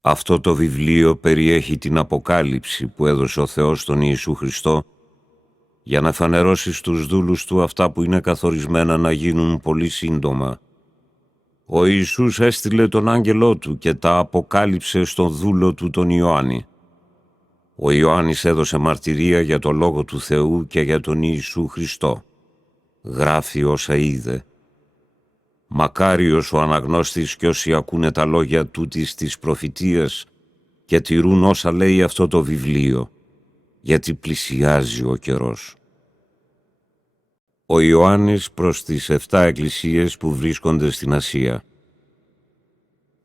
Αυτό το βιβλίο περιέχει την αποκάλυψη που έδωσε ο Θεός στον Ιησού Χριστό για να φανερώσει στους δούλους του αυτά που είναι καθορισμένα να γίνουν πολύ σύντομα. Ο Ιησούς έστειλε τον άγγελό του και τα αποκάλυψε στον δούλο του τον Ιωάννη. Ο Ιωάννης έδωσε μαρτυρία για το Λόγο του Θεού και για τον Ιησού Χριστό. Γράφει όσα είδε. Μακάριος ο αναγνώστης κι όσοι ακούνε τα λόγια τούτης της προφητείας και τηρούν όσα λέει αυτό το βιβλίο, γιατί πλησιάζει ο καιρός. Ο Ιωάννης προς τις 7 εκκλησίες που βρίσκονται στην Ασία.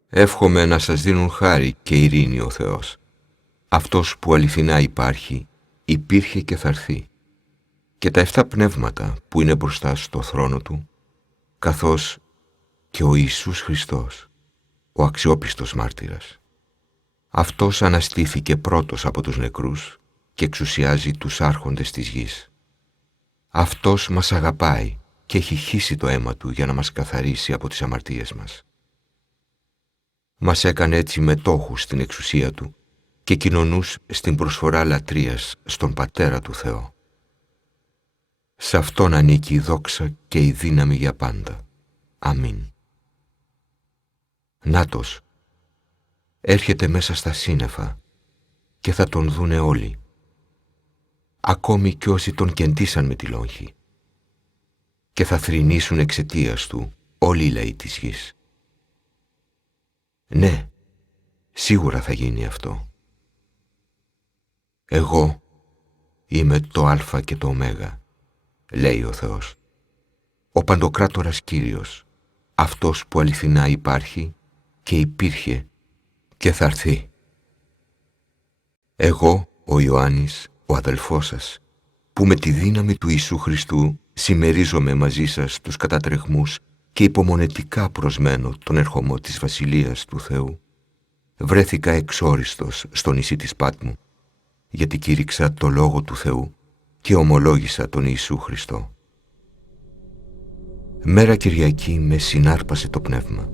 Εύχομαι να σας δίνουν χάρη και ειρήνη ο Θεός. Αυτός που αληθινά υπάρχει, υπήρχε και θα έρθει. Και τα 7 πνεύματα που είναι μπροστά στο θρόνο του, καθώς και ο Ιησούς Χριστός, ο αξιόπιστος μάρτυρας. Αυτός αναστήθηκε πρώτος από τους νεκρούς και εξουσιάζει τους άρχοντες της γης. Αυτός μας αγαπάει και έχει χύσει το αίμα του για να μας καθαρίσει από τις αμαρτίες μας. Μας έκανε έτσι μετόχους στην εξουσία του και κοινωνούς στην προσφορά λατρείας στον Πατέρα του Θεό. Σε Αυτόν ανήκει η δόξα και η δύναμη για πάντα. Αμήν. Νάτος, έρχεται μέσα στα σύννεφα και θα τον δούνε όλοι, ακόμη κι όσοι τον κεντήσαν με τη λόγχη, και θα θρηνήσουν εξαιτίας του όλοι οι λαοί της γης. Ναι, σίγουρα θα γίνει αυτό. Εγώ είμαι το Α και το Ω, λέει ο Θεός, ο Παντοκράτορας Κύριος, αυτός που αληθινά υπάρχει και υπήρχε και θα έρθει. Εγώ, ο Ιωάννης, ο αδελφός σας, που με τη δύναμη του Ιησού Χριστού συμμερίζομαι μαζί σας τους κατατρεχμούς και υπομονετικά προσμένω τον ερχομό της Βασιλείας του Θεού, βρέθηκα εξόριστος στο νησί της Πάτμου, γιατί κήρυξα το Λόγο του Θεού και ομολόγησα τον Ιησού Χριστό. Μέρα Κυριακή με συνάρπασε το πνεύμα.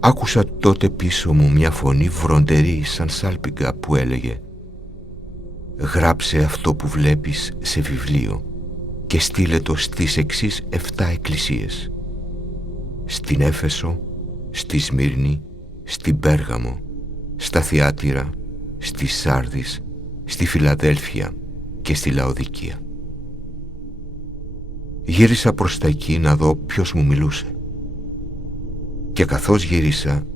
Άκουσα τότε πίσω μου μια φωνή βροντερή σαν σάλπιγγα που έλεγε «Γράψε αυτό που βλέπεις σε βιβλίο και στείλε το στις εξής 7 εκκλησίες. Στην Έφεσο, στη Σμύρνη, στην Πέργαμο, στα Θιάτυρα, στη Σάρδης, στη Φιλαδέλφια και στη Λαοδικία». Γύρισα προς τα εκεί να δω ποιος μου μιλούσε. Και καθώς γύρισα,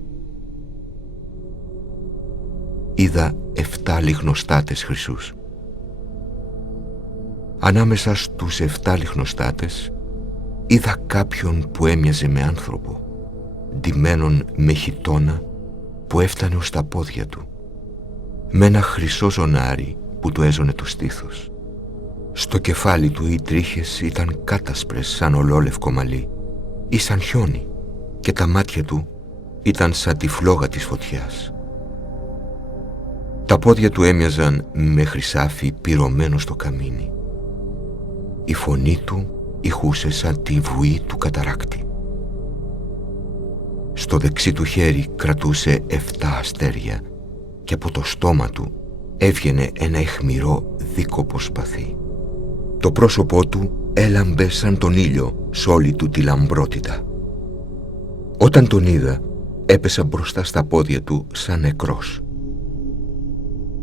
είδα 7 λιχνοστάτες χρυσούς. Ανάμεσα στους 7 λιχνοστάτες είδα κάποιον που έμοιαζε με άνθρωπο, ντυμένον με χιτώνα που έφτανε ως τα πόδια του, με ένα χρυσό ζωνάρι που του έζωνε το στήθος. Στο κεφάλι του οι τρίχες ήταν κάτασπρες σαν ολόλευκο μαλλί ή σαν χιόνι, και τα μάτια του ήταν σαν τη φλόγα της φωτιάς. Τα πόδια του έμοιαζαν με χρυσάφι πυρωμένο στο καμίνι. Η φωνή του ηχούσε σαν τη βουή του καταράκτη. Στο δεξί του χέρι κρατούσε 7 αστέρια και από το στόμα του έβγαινε ένα αιχμηρό δίκοπο σπαθί. Το πρόσωπό του έλαμπε σαν τον ήλιο σ' όλη του τη λαμπρότητα. Όταν τον είδα, έπεσα μπροστά στα πόδια του σαν νεκρός.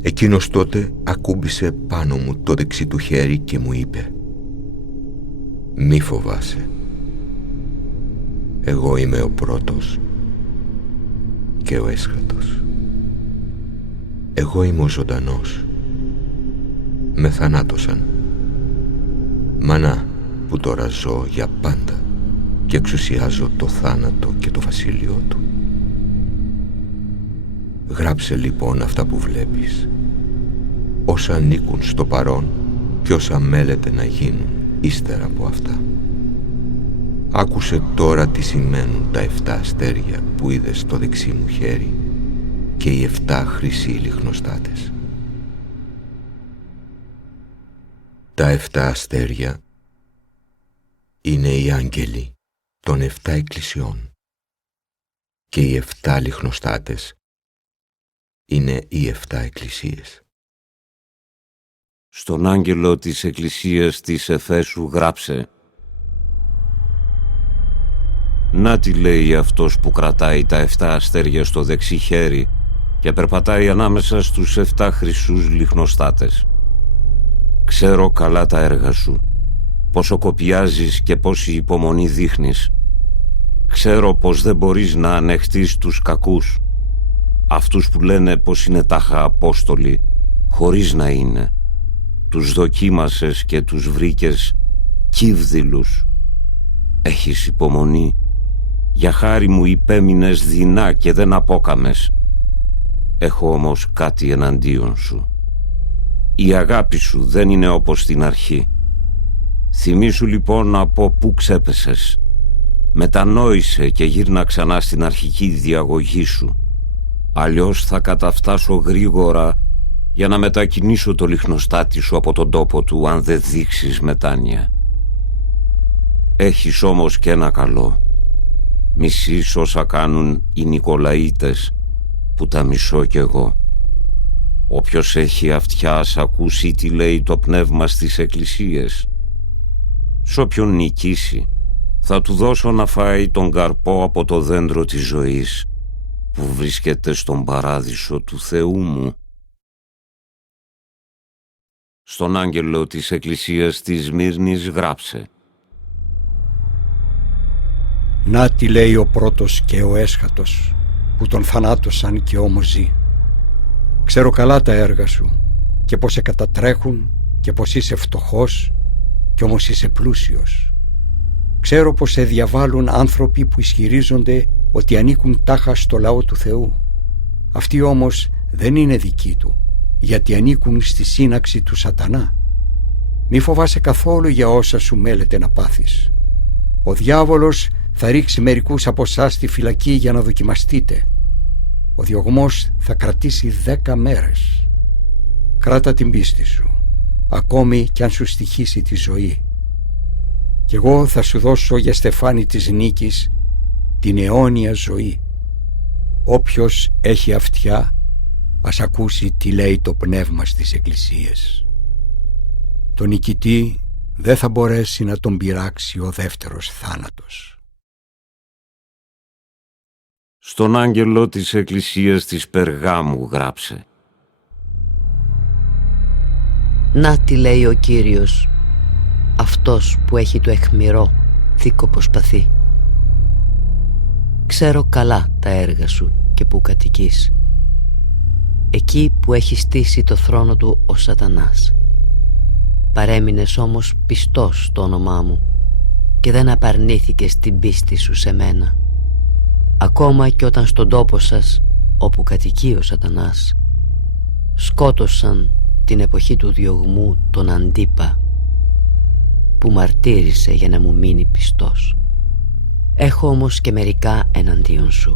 Εκείνος τότε ακούμπησε πάνω μου το δεξί του χέρι και μου είπε «Μη φοβάσαι. Εγώ είμαι ο πρώτος και ο έσχατος. Εγώ είμαι ο ζωντανός. Με θανάτωσαν. Μανά που τώρα ζω για πάντα και εξουσιάζω το θάνατο και το βασίλειό του. Γράψε λοιπόν αυτά που βλέπεις, όσα ανήκουν στο παρόν και όσα μέλεται να γίνουν ύστερα από αυτά. Άκουσε τώρα τι σημαίνουν τα 7 αστέρια που είδες στο δεξί μου χέρι και οι 7 χρυσοί λιχνοστάτες. Τα 7 αστέρια είναι οι άγγελοι των 7 εκκλησιών και οι 7 λιχνοστάτες είναι οι 7 εκκλησίες. Στον άγγελο της εκκλησίας της Εφέσου γράψε: «Να τι λέει αυτός που κρατάει τα 7 αστέρια στο δεξί χέρι και περπατάει ανάμεσα στους 7 χρυσούς λιχνοστάτες. Ξέρω καλά τα έργα σου, πόσο κοπιάζεις και πόση υπομονή δείχνεις. Ξέρω πως δεν μπορείς να ανεχτείς τους κακούς, αυτούς που λένε πως είναι τάχα απόστολοι, χωρίς να είναι. Τους δοκίμασες και τους βρήκες κύβδηλους. Έχεις υπομονή. Για χάρη μου υπέμεινες δεινά και δεν απόκαμες. Έχω όμως κάτι εναντίον σου. Η αγάπη σου δεν είναι όπως στην αρχή. Θυμήσου λοιπόν από πού ξέπεσες. Μετανόησε και γύρνα ξανά στην αρχική διαγωγή σου. Αλλιώς θα καταφτάσω γρήγορα για να μετακινήσω το λιχνοστάτη σου από τον τόπο του, αν δεν δείξεις μετάνοια. Έχεις όμως και ένα καλό. Μισείς όσα κάνουν οι Νικολαίτες, που τα μισώ κι εγώ. Όποιος έχει αυτιά ας ακούσει τι λέει το πνεύμα στις εκκλησίες. Σ' όποιον νικήσει, θα του δώσω να φάει τον καρπό από το δέντρο της ζωής, που βρίσκεται στον παράδεισο του Θεού μου». Στον άγγελο της εκκλησίας της Σμύρνης γράψε: «Να τι λέει ο πρώτος και ο έσχατος, που τον θανάτωσαν και όμως ζει. Ξέρω καλά τα έργα σου και πως σε κατατρέχουν και πως είσαι φτωχός κι όμως είσαι πλούσιος. Ξέρω πως σε διαβάλλουν άνθρωποι που ισχυρίζονται ότι ανήκουν τάχα στο λαό του Θεού. Αυτοί όμως δεν είναι δικοί του, γιατί ανήκουν στη σύναξη του Σατανά. Μη φοβάσαι καθόλου για όσα σου μέλεται να πάθεις. Ο διάβολος θα ρίξει μερικούς από εσάς στη φυλακή για να δοκιμαστείτε. Ο διωγμός θα κρατήσει 10 μέρες. Κράτα την πίστη σου, ακόμη κι αν σου στοιχήσει τη ζωή. Κι εγώ θα σου δώσω για στεφάνι της νίκης την αιώνια ζωή. Όποιος έχει αυτιά, ας ακούσει τι λέει το πνεύμα στις εκκλησίες. Το νικητή δεν θα μπορέσει να τον πειράξει ο δεύτερος θάνατος». Στον άγγελο της εκκλησίας της Περγάμου γράψε: «Να τι λέει ο Κύριος, αυτός που έχει το αιχμηρό δίκοπο σπαθί. Ξέρω καλά τα έργα σου και που κατοικείς, εκεί που έχει στήσει το θρόνο του ο Σατανάς. Παρέμεινες όμως πιστός στο όνομά μου και δεν απαρνήθηκες την πίστη σου σε μένα. Ακόμα και όταν στον τόπο σας, όπου κατοικεί ο Σατανάς, σκότωσαν την εποχή του διωγμού τον Αντίπα, που μαρτύρησε για να μου μείνει πιστός. Έχω όμως και μερικά εναντίον σου.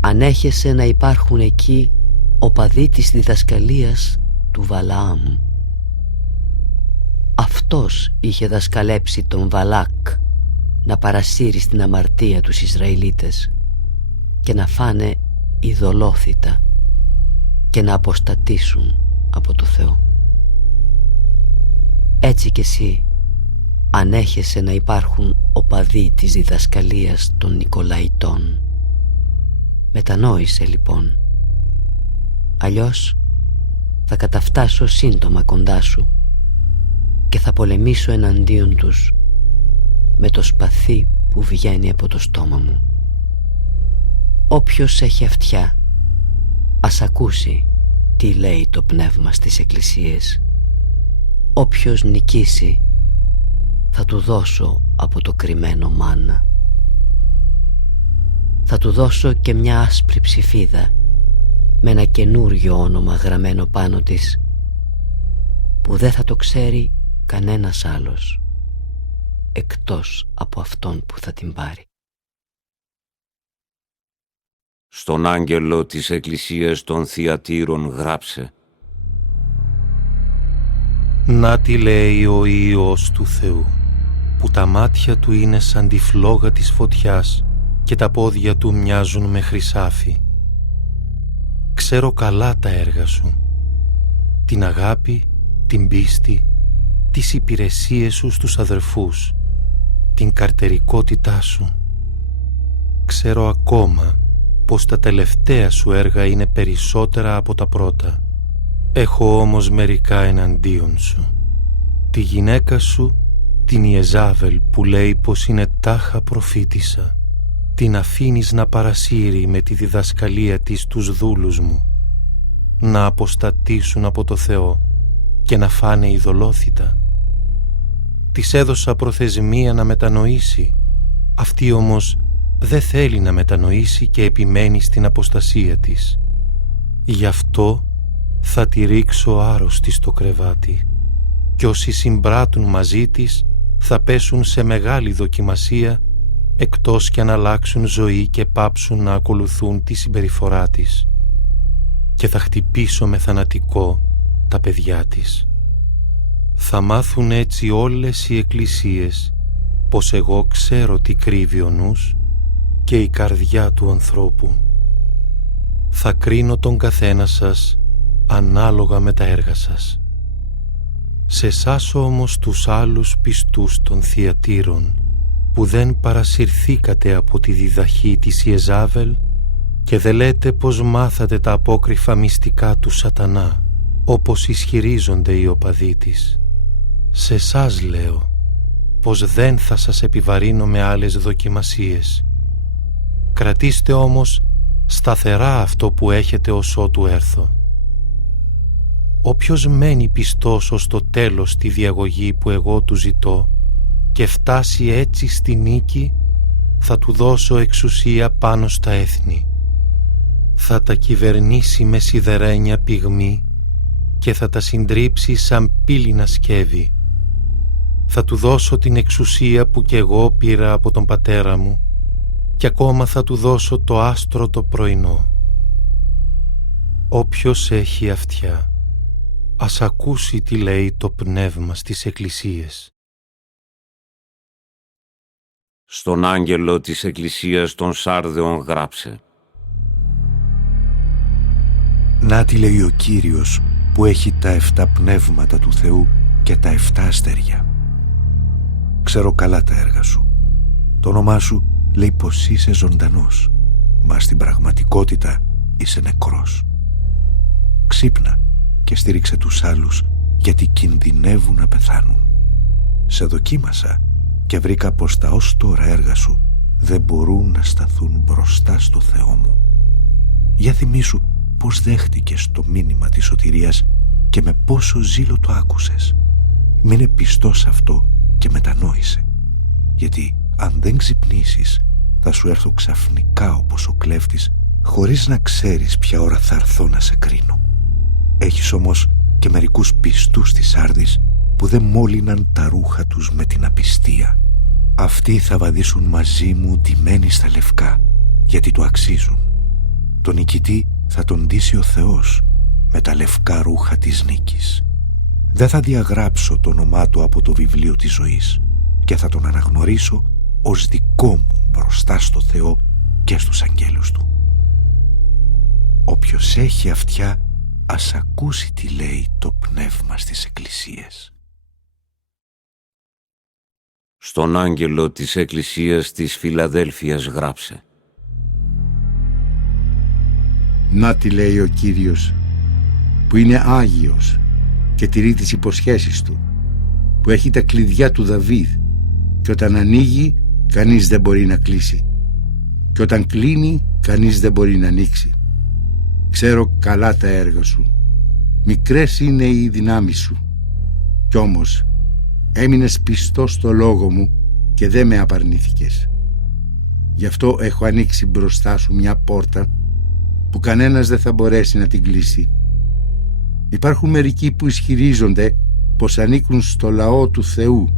Ανέχεσαι να υπάρχουν εκεί οπαδοί της διδασκαλίας του Βαλαάμ. Αυτός είχε δασκαλέψει τον Βαλάκ να παρασύρει στην αμαρτία τους Ισραηλίτες και να φάνε ειδωλόθητα και να αποστατήσουν από το Θεό. Έτσι κι εσύ ανέχεσαι να υπάρχουν οπαδοί της διδασκαλίας των Νικολαητών. Μετανόησε λοιπόν, αλλιώς θα καταφτάσω σύντομα κοντά σου και θα πολεμήσω εναντίον τους με το σπαθί που βγαίνει από το στόμα μου. Όποιος έχει αυτιά, ας ακούσει τι λέει το πνεύμα στις εκκλησίες. Όποιος νικήσει, θα του δώσω από το κρυμμένο μάννα. Θα του δώσω και μια άσπρη ψηφίδα με ένα καινούριο όνομα γραμμένο πάνω της, που δεν θα το ξέρει κανένας άλλος εκτός από αυτόν που θα την πάρει. Στον άγγελο της εκκλησίας των Θυατήρων γράψε: Να τι λέει ο Υιός του Θεού, που τα μάτια του είναι σαν τη φλόγα της φωτιάς και τα πόδια του μοιάζουν με χρυσάφι. ξέρω καλά τα έργα σου, την αγάπη, την πίστη, τις υπηρεσίες σου στους αδερφούς, την καρτερικότητά σου. Ξέρω ακόμα πως τα τελευταία σου έργα είναι περισσότερα από τα πρώτα. Έχω όμως μερικά εναντίον σου. Τη γυναίκα σου, την Ιεζάβελ, που λέει πως είναι τάχα προφήτησα, την αφήνεις να παρασύρει με τη διδασκαλία της τους δούλους μου, να αποστατήσουν από το Θεό και να φάνε ειδωλόθητα. Της έδωσα προθεσμία να μετανοήσει, αυτή όμως δεν θέλει να μετανοήσει και επιμένει στην αποστασία της. Γι' αυτό θα τη ρίξω άρρωστη στο κρεβάτι και όσοι συμπράττουν μαζί της θα πέσουν σε μεγάλη δοκιμασία, εκτός κι αν αλλάξουν ζωή και πάψουν να ακολουθούν τη συμπεριφορά της, και θα χτυπήσω με θανατικό τα παιδιά της. Θα μάθουν έτσι όλες οι εκκλησίες πως εγώ ξέρω τι κρύβει ο νους και η καρδιά του ανθρώπου. Θα κρίνω τον καθένα σας ανάλογα με τα έργα σας. Σε εσάς όμως τους άλλους πιστούς των Θυατήρων, που δεν παρασυρθήκατε από τη διδαχή της Ιεζάβελ και δεν λέτε πως μάθατε τα απόκριφα μυστικά του Σατανά, όπως ισχυρίζονται οι οπαδοί της. Σε εσάς λέω πως δεν θα σας επιβαρύνω με άλλες δοκιμασίες. Κρατήστε όμως σταθερά αυτό που έχετε ως ότου έρθω. Όποιος μένει πιστός ως το τέλος στη διαγωγή που εγώ του ζητώ και φτάσει έτσι στη νίκη, θα του δώσω εξουσία πάνω στα έθνη. Θα τα κυβερνήσει με σιδερένια πυγμή και θα τα συντρίψει σαν πύληνα σκεύη. Θα του δώσω την εξουσία που κι εγώ πήρα από τον πατέρα μου και ακόμα θα του δώσω το άστρο το πρωινό. Όποιος έχει αυτιά, ας ακούσει τι λέει το πνεύμα στις εκκλησίες. Στον άγγελο της εκκλησίας των Σάρδεων γράψε: Να τι λέει ο Κύριος που έχει τα 7 πνεύματα του Θεού και τα 7 αστέρια. Ξέρω καλά τα έργα σου. Το όνομά σου λέει πως είσαι ζωντανός, μα στην πραγματικότητα είσαι νεκρός. Ξύπνα και στήριξε τους άλλους, γιατί κινδυνεύουν να πεθάνουν. Σε δοκίμασα και βρήκα πως τα ως τώρα έργα σου δεν μπορούν να σταθούν μπροστά στο Θεό μου. Για θυμήσου πως δέχτηκες το μήνυμα της σωτηρίας και με πόσο ζήλο το άκουσες. Μείνε πιστός σε αυτό και μετανόησε, γιατί αν δεν ξυπνήσεις θα σου έρθω ξαφνικά όπως ο κλέφτης, χωρίς να ξέρεις ποια ώρα θα έρθω να σε κρίνω. Έχεις όμως και μερικούς πιστούς της Σάρδης που δεν μόλυναν τα ρούχα τους με την απιστία. Αυτοί θα βαδίσουν μαζί μου ντυμένοι στα λευκά, γιατί το αξίζουν. Τον νικητή θα τον ντύσει ο Θεός με τα λευκά ρούχα της νίκης. Δεν θα διαγράψω το όνομά του από το βιβλίο της ζωής και θα τον αναγνωρίσω ως δικό μου μπροστά στο Θεό και στους αγγέλους του. Όποιος έχει αυτιά, ας ακούσει τι λέει το πνεύμα στις εκκλησίες. Στον άγγελο της εκκλησίας της Φιλαδέλφειας γράψε: Να τι λέει ο Κύριος που είναι Άγιος και τηρεί τις υποσχέσεις του, που έχει τα κλειδιά του Δαβίδ και όταν ανοίγει κανείς δεν μπορεί να κλείσει και όταν κλείνει κανείς δεν μπορεί να ανοίξει. Ξέρω καλά τα έργα σου, μικρές είναι οι δυνάμεις σου, κι όμως έμεινες πιστός στο λόγο μου και δεν με απαρνήθηκες. Γι' αυτό έχω ανοίξει μπροστά σου μια πόρτα που κανένας δεν θα μπορέσει να την κλείσει. Υπάρχουν μερικοί που ισχυρίζονται πως ανήκουν στο λαό του Θεού,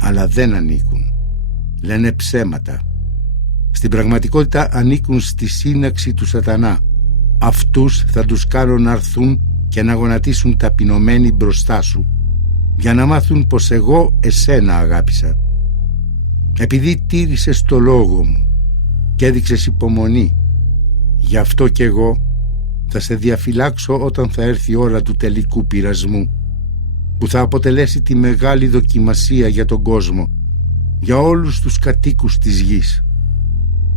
αλλά δεν ανήκουν. Λένε ψέματα. Στην πραγματικότητα ανήκουν στη σύναξη του Σατανά. Αυτούς θα τους κάνω να έρθουν και να γονατίσουν ταπεινωμένοι μπροστά σου, για να μάθουν πως εγώ εσένα αγάπησα. Επειδή τήρησες το λόγο μου και έδειξες υπομονή, γι' αυτό κι εγώ θα σε διαφυλάξω όταν θα έρθει η ώρα του τελικού πειρασμού, που θα αποτελέσει τη μεγάλη δοκιμασία για τον κόσμο, για όλους τους κατοίκους της γης.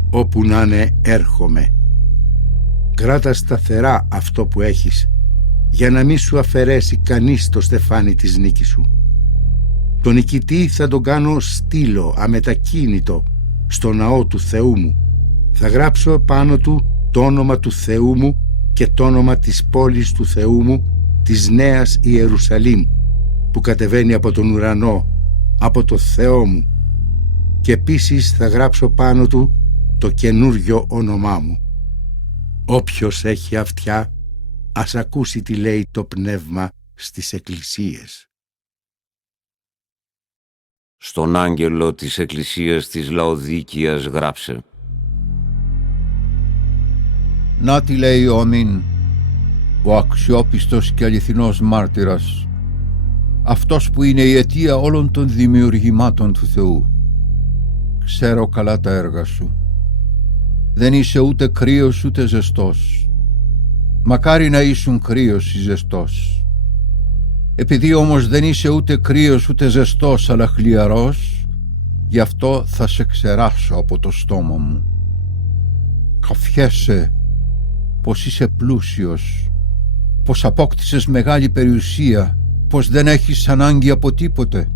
Όπου να είναι έρχομαι. Κράτα σταθερά αυτό που έχεις, για να μην σου αφαιρέσει κανείς το στεφάνι της νίκης σου. Τον νικητή θα τον κάνω στήλο αμετακίνητο στο ναό του Θεού μου. Θα γράψω πάνω του το όνομα του Θεού μου και το όνομα της πόλης του Θεού μου, της Νέας Ιερουσαλήμ, που κατεβαίνει από τον ουρανό, από το Θεό μου. Και επίσης θα γράψω πάνω του το καινούριο όνομά μου. Όποιος έχει αυτιά, ας ακούσει τι λέει το Πνεύμα στις εκκλησίες. Στον άγγελο της εκκλησίας της Λαοδίκειας γράψε: Να τι λέει ο αμήν, ο αξιόπιστος και αληθινός μάρτυρας, αυτός που είναι η αιτία όλων των δημιουργημάτων του Θεού. Ξέρω καλά τα έργα σου. Δεν είσαι ούτε κρύος ούτε ζεστός. Μακάρι να ήσουν κρύος ή ζεστός. Επειδή όμως δεν είσαι ούτε κρύος ούτε ζεστός αλλά χλιαρός, γι' αυτό θα σε ξεράσω από το στόμα μου. Καφιέσαι πως είσαι πλούσιος, πως απόκτησες μεγάλη περιουσία, πως δεν έχεις ανάγκη από τίποτε.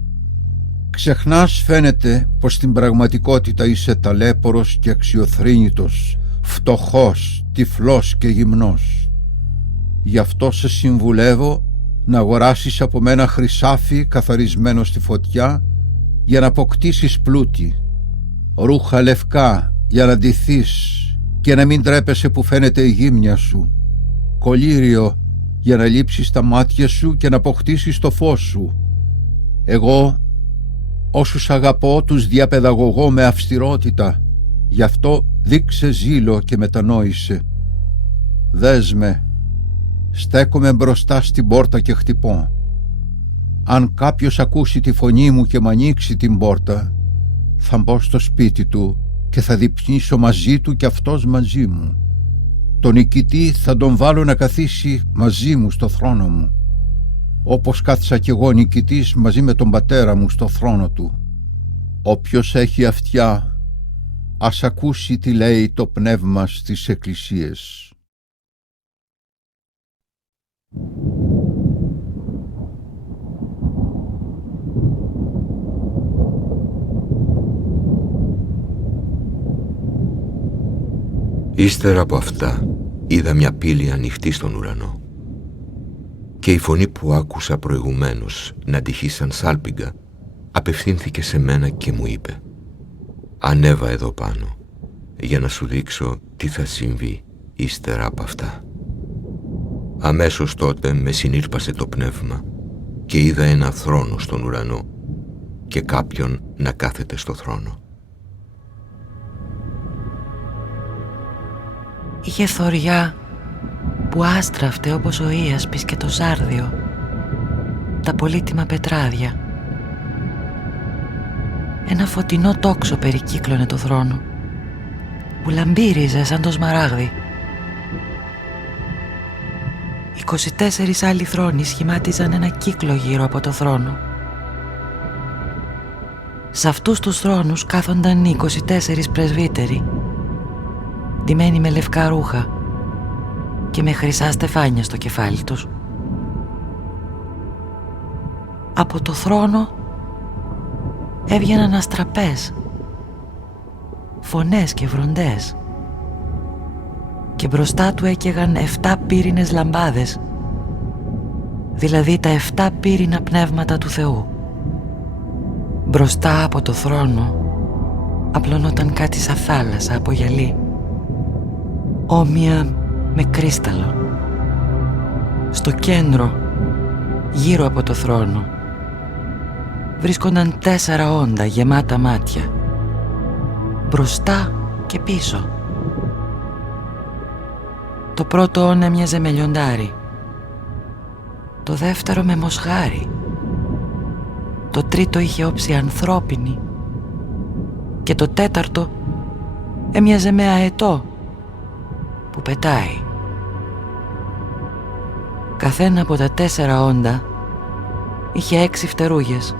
Ξεχνάς φαίνεται πως στην πραγματικότητα είσαι ταλέπορος και αξιοθρήνητος, φτωχός, τυφλός και γυμνός. Γι' αυτό σε συμβουλεύω να αγοράσεις από μένα χρυσάφι καθαρισμένο στη φωτιά για να αποκτήσεις πλούτη, ρούχα λευκά για να ντυθείς και να μην τρέπεσαι που φαίνεται η γύμνια σου, κολύριο για να λείψεις τα μάτια σου και να αποκτήσεις το φως σου. Εγώ όσους αγαπώ τους διαπαιδαγωγώ με αυστηρότητα, γι' αυτό δείξε ζήλο και μετανόησε. Δες με, στέκομαι μπροστά στην πόρτα και χτυπώ. Αν κάποιος ακούσει τη φωνή μου και μ' ανοίξει την πόρτα, θα μπω στο σπίτι του και θα διπνήσω μαζί του και αυτός μαζί μου. Τον νικητή θα τον βάλω να καθίσει μαζί μου στο θρόνο μου, όπως κάθισα κι εγώ νικητής μαζί με τον πατέρα μου στο θρόνο του. Όποιος έχει αυτιά, ας ακούσει τι λέει το Πνεύμα στις εκκλησίες. Ύστερα από αυτά είδα μια πύλη ανοιχτή στον ουρανό και η φωνή που άκουσα προηγουμένως να τυχεί σαν σάλπιγγα απευθύνθηκε σε μένα και μου είπε: «Ανέβα εδώ πάνω για να σου δείξω τι θα συμβεί ύστερα από αυτά». Αμέσως τότε με συνήρπασε το πνεύμα και είδα ένα θρόνο στον ουρανό και κάποιον να κάθεται στο θρόνο. Είχε θωριά που άστραφτε όπως ο ίασπης και το ζάρδιο, τα πολύτιμα πετράδια. Ένα φωτεινό τόξο περικύκλωνε το θρόνο, που λαμπύριζε σαν το σμαράγδι. 24 άλλοι θρόνοι σχημάτιζαν ένα κύκλο γύρω από το θρόνο. Σε αυτούς τους θρόνους κάθονταν 24 πρεσβύτεροι, ντυμένοι με λευκά ρούχα και με χρυσά στεφάνια στο κεφάλι τους. Από το θρόνο έβγαιναν αστραπές, φωνές και βροντές, και μπροστά του έκαιγαν 7 πύρινες λαμπάδες, δηλαδή τα 7 πύρινα πνεύματα του Θεού. Μπροστά από το θρόνο απλωνόταν κάτι σαν θάλασσα από γυαλί, όμοια με κρίσταλο. Στο κέντρο, γύρω από το θρόνο, βρίσκονταν 4 όντα γεμάτα μάτια, μπροστά και πίσω. Το πρώτο όν έμοιαζε με λιοντάρι, το δεύτερο με μοσχάρι, το τρίτο είχε όψη ανθρώπινη και το τέταρτο έμοιαζε με αετό που πετάει. Καθένα από τα 4 όντα είχε 6 φτερούγες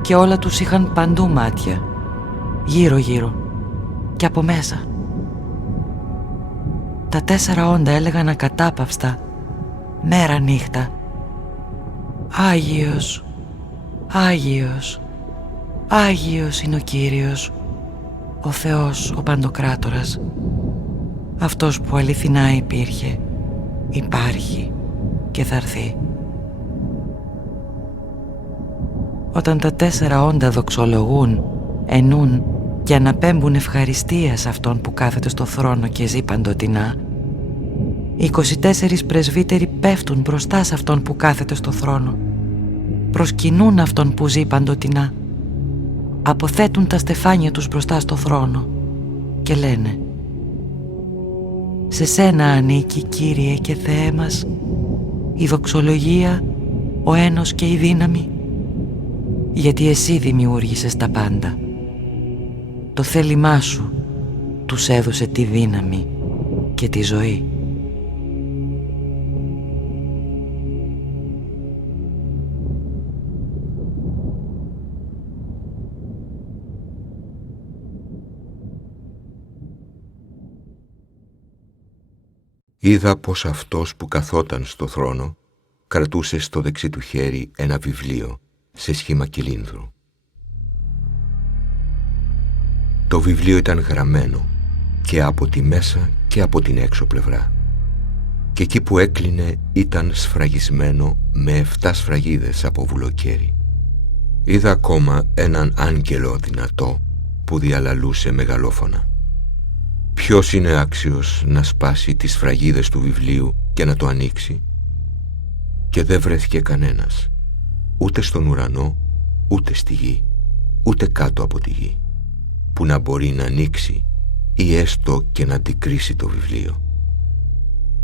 και όλα τους είχαν παντού μάτια, γύρω-γύρω και από μέσα. Τα 4 όντα έλεγαν ακατάπαυστα, μέρα νύχτα: «Άγιος, Άγιος, Άγιος είναι ο Κύριος, ο Θεός ο Παντοκράτορας, αυτός που αληθινά υπήρχε, υπάρχει και θα έρθει». Όταν τα 4 όντα δοξολογούν, ενούν και αναπέμπουν ευχαριστία σε αυτόν που κάθεται στο θρόνο και ζει παντοτινά, οι 24 πρεσβύτεροι πέφτουν μπροστά σε αυτόν που κάθεται στο θρόνο, προσκυνούν αυτόν που ζει παντοτινά, αποθέτουν τα στεφάνια τους μπροστά στο θρόνο και λένε: «Σε σένα ανήκει, Κύριε και Θεέ μας, η δοξολογία, ο ένος και η δύναμη, γιατί εσύ δημιούργησες τα πάντα. Το θέλημά σου τους έδωσε τη δύναμη και τη ζωή». Είδα πως αυτός που καθόταν στο θρόνο κρατούσε στο δεξί του χέρι ένα βιβλίο σε σχήμα κυλίνδρου. Το βιβλίο ήταν γραμμένο και από τη μέσα και από την έξω πλευρά, και εκεί που έκλεινε ήταν σφραγισμένο με 7 σφραγίδες από βουλοκαίρι. Είδα ακόμα έναν άγγελο δυνατό που διαλαλούσε μεγαλόφωνα: «Ποιος είναι άξιος να σπάσει τις σφραγίδες του βιβλίου και να το ανοίξει?» Και δεν βρέθηκε κανένας, ούτε στον ουρανό, ούτε στη γη, ούτε κάτω από τη γη, που να μπορεί να ανοίξει ή έστω και να αντικρίσει το βιβλίο.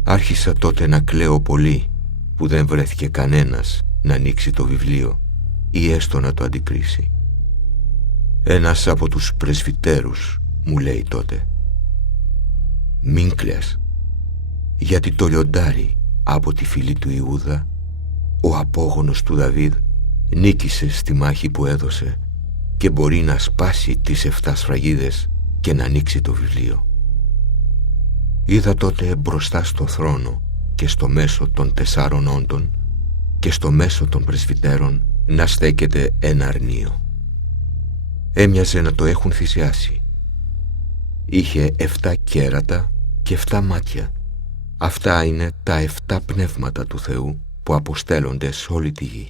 Άρχισα τότε να κλαίω πολύ που δεν βρέθηκε κανένας να ανοίξει το βιβλίο ή έστω να το αντικρίσει. Ένας από τους πρεσβυτέρους μου λέει τότε: «Μην κλαις, γιατί το λιοντάρι από τη φυλή του Ιούδα, ο απόγονος του Δαβίδ, νίκησε στη μάχη που έδωσε και μπορεί να σπάσει τις 7 σφραγίδες και να ανοίξει το βιβλίο». Είδα τότε μπροστά στο θρόνο και στο μέσο των 4 όντων και στο μέσο των πρεσβυτέρων να στέκεται ένα αρνείο. Έμοιαζε να το έχουν θυσιάσει. Είχε 7 κέρατα και 7 μάτια. Αυτά είναι τα 7 πνεύματα του Θεού που αποστέλλονται σε όλη τη γη.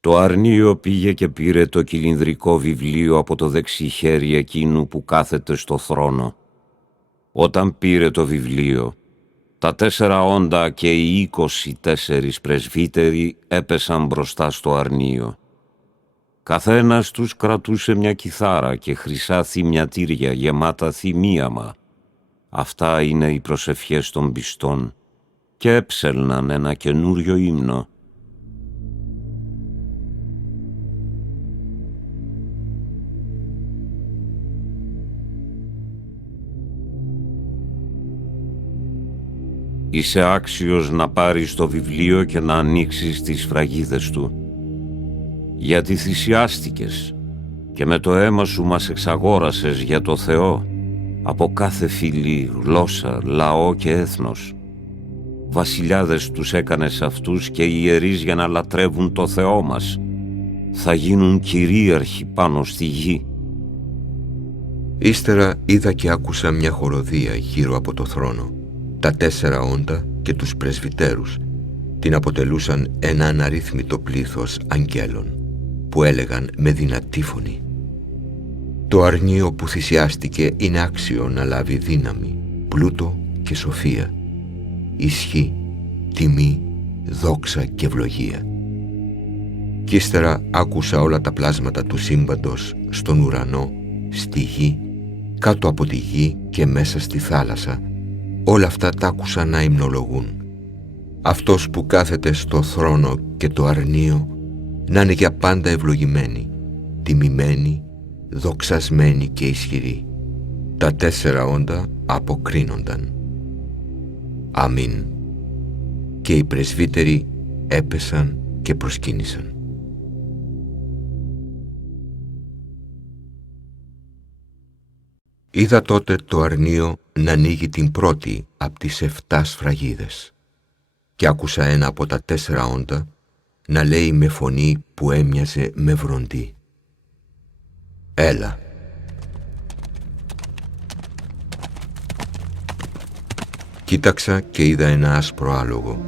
Το αρνείο πήγε και πήρε το κυλινδρικό βιβλίο από το δεξί χέρι εκείνου που κάθεται στο θρόνο. Όταν πήρε το βιβλίο, τα 4 όντα και οι 24 πρεσβύτεροι έπεσαν μπροστά στο αρνείο. Καθένας τους κρατούσε μια κιθάρα και χρυσά θυμιατήρια γεμάτα θυμίαμα. Αυτά είναι οι προσευχές των πιστών, και έψελναν ένα καινούριο ύμνο. Είσαι άξιος να πάρεις το βιβλίο και να ανοίξεις τις σφραγίδες του, γιατί θυσιάστηκες και με το αίμα σου μας εξαγόρασες για το Θεό από κάθε φυλή, γλώσσα, λαό και έθνος. Βασιλιάδες τους έκανες αυτούς και ιερείς για να λατρεύουν το Θεό μας. Θα γίνουν κυρίαρχοι πάνω στη γη. Ύστερα είδα και άκουσα μια χοροδία γύρω από το θρόνο. Τα 4 όντα και τους πρεσβυτέρους την αποτελούσαν ένα αναρρύθμιτο πλήθος αγγέλων που έλεγαν με δυνατή φωνή: «Το αρνείο που θυσιάστηκε είναι άξιο να λάβει δύναμη, πλούτο και σοφία, ισχύ, τιμή, δόξα και ευλογία». Κι ύστερα άκουσα όλα τα πλάσματα του σύμπαντος στον ουρανό, στη γη, κάτω από τη γη και μέσα στη θάλασσα. Όλα αυτά τ' άκουσα να υμνολογούν: «Αυτός που κάθεται στο θρόνο και το αρνείο να είναι για πάντα ευλογημένοι, τιμημένοι, δοξασμένοι και ισχυροί». Τα 4 όντα αποκρίνονταν: «Αμήν, και οι πρεσβύτεροι έπεσαν και προσκύνησαν. Είδα τότε το αρνείο να ανοίγει την πρώτη από τις 7 σφραγίδες και άκουσα ένα από τα 4 όντα να λέει με φωνή που έμοιαζε με βροντί: «Έλα». Κοίταξα και είδα ένα άσπρο άλογο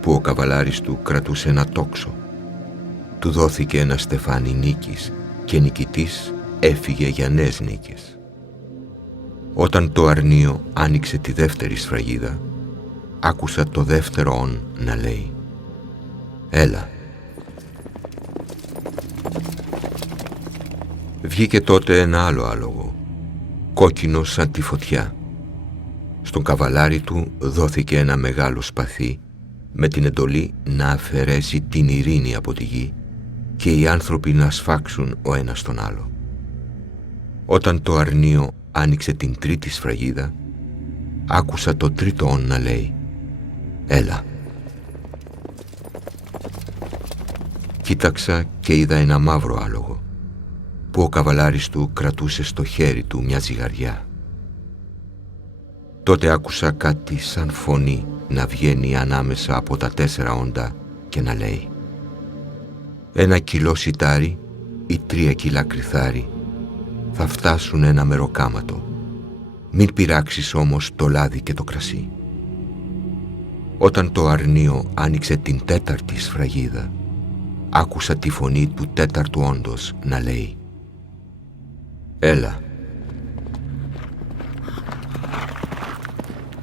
που ο καβαλάρης του κρατούσε ένα τόξο. Του δόθηκε ένα στεφάνι νίκης και νικητής έφυγε για νέες νίκες. Όταν το αρνείο άνοιξε τη δεύτερη σφραγίδα, άκουσα το δεύτερο όν να λέει: «Έλα». Βγήκε τότε ένα άλλο άλογο, κόκκινο σαν τη φωτιά. Στον καβαλάρι του δόθηκε ένα μεγάλο σπαθί με την εντολή να αφαιρέσει την ειρήνη από τη γη και οι άνθρωποι να σφάξουν ο ένας τον άλλο. Όταν το αρνείο άνοιξε την τρίτη σφραγίδα, άκουσα το τρίτο όν να λέει: «Έλα». Κοίταξα και είδα ένα μαύρο άλογο που ο καβαλάρης του κρατούσε στο χέρι του μια ζυγαριά. Τότε άκουσα κάτι σαν φωνή να βγαίνει ανάμεσα από τα 4 όντα και να λέει: «1 κιλό σιτάρι ή 3 κιλά κριθάρι θα φτάσουν ένα μεροκάματο. Μην πειράξεις όμως το λάδι και το κρασί». Όταν το αρνείο άνοιξε την τέταρτη σφραγίδα, άκουσα τη φωνή του τέταρτου όντος να λέει: «Έλα».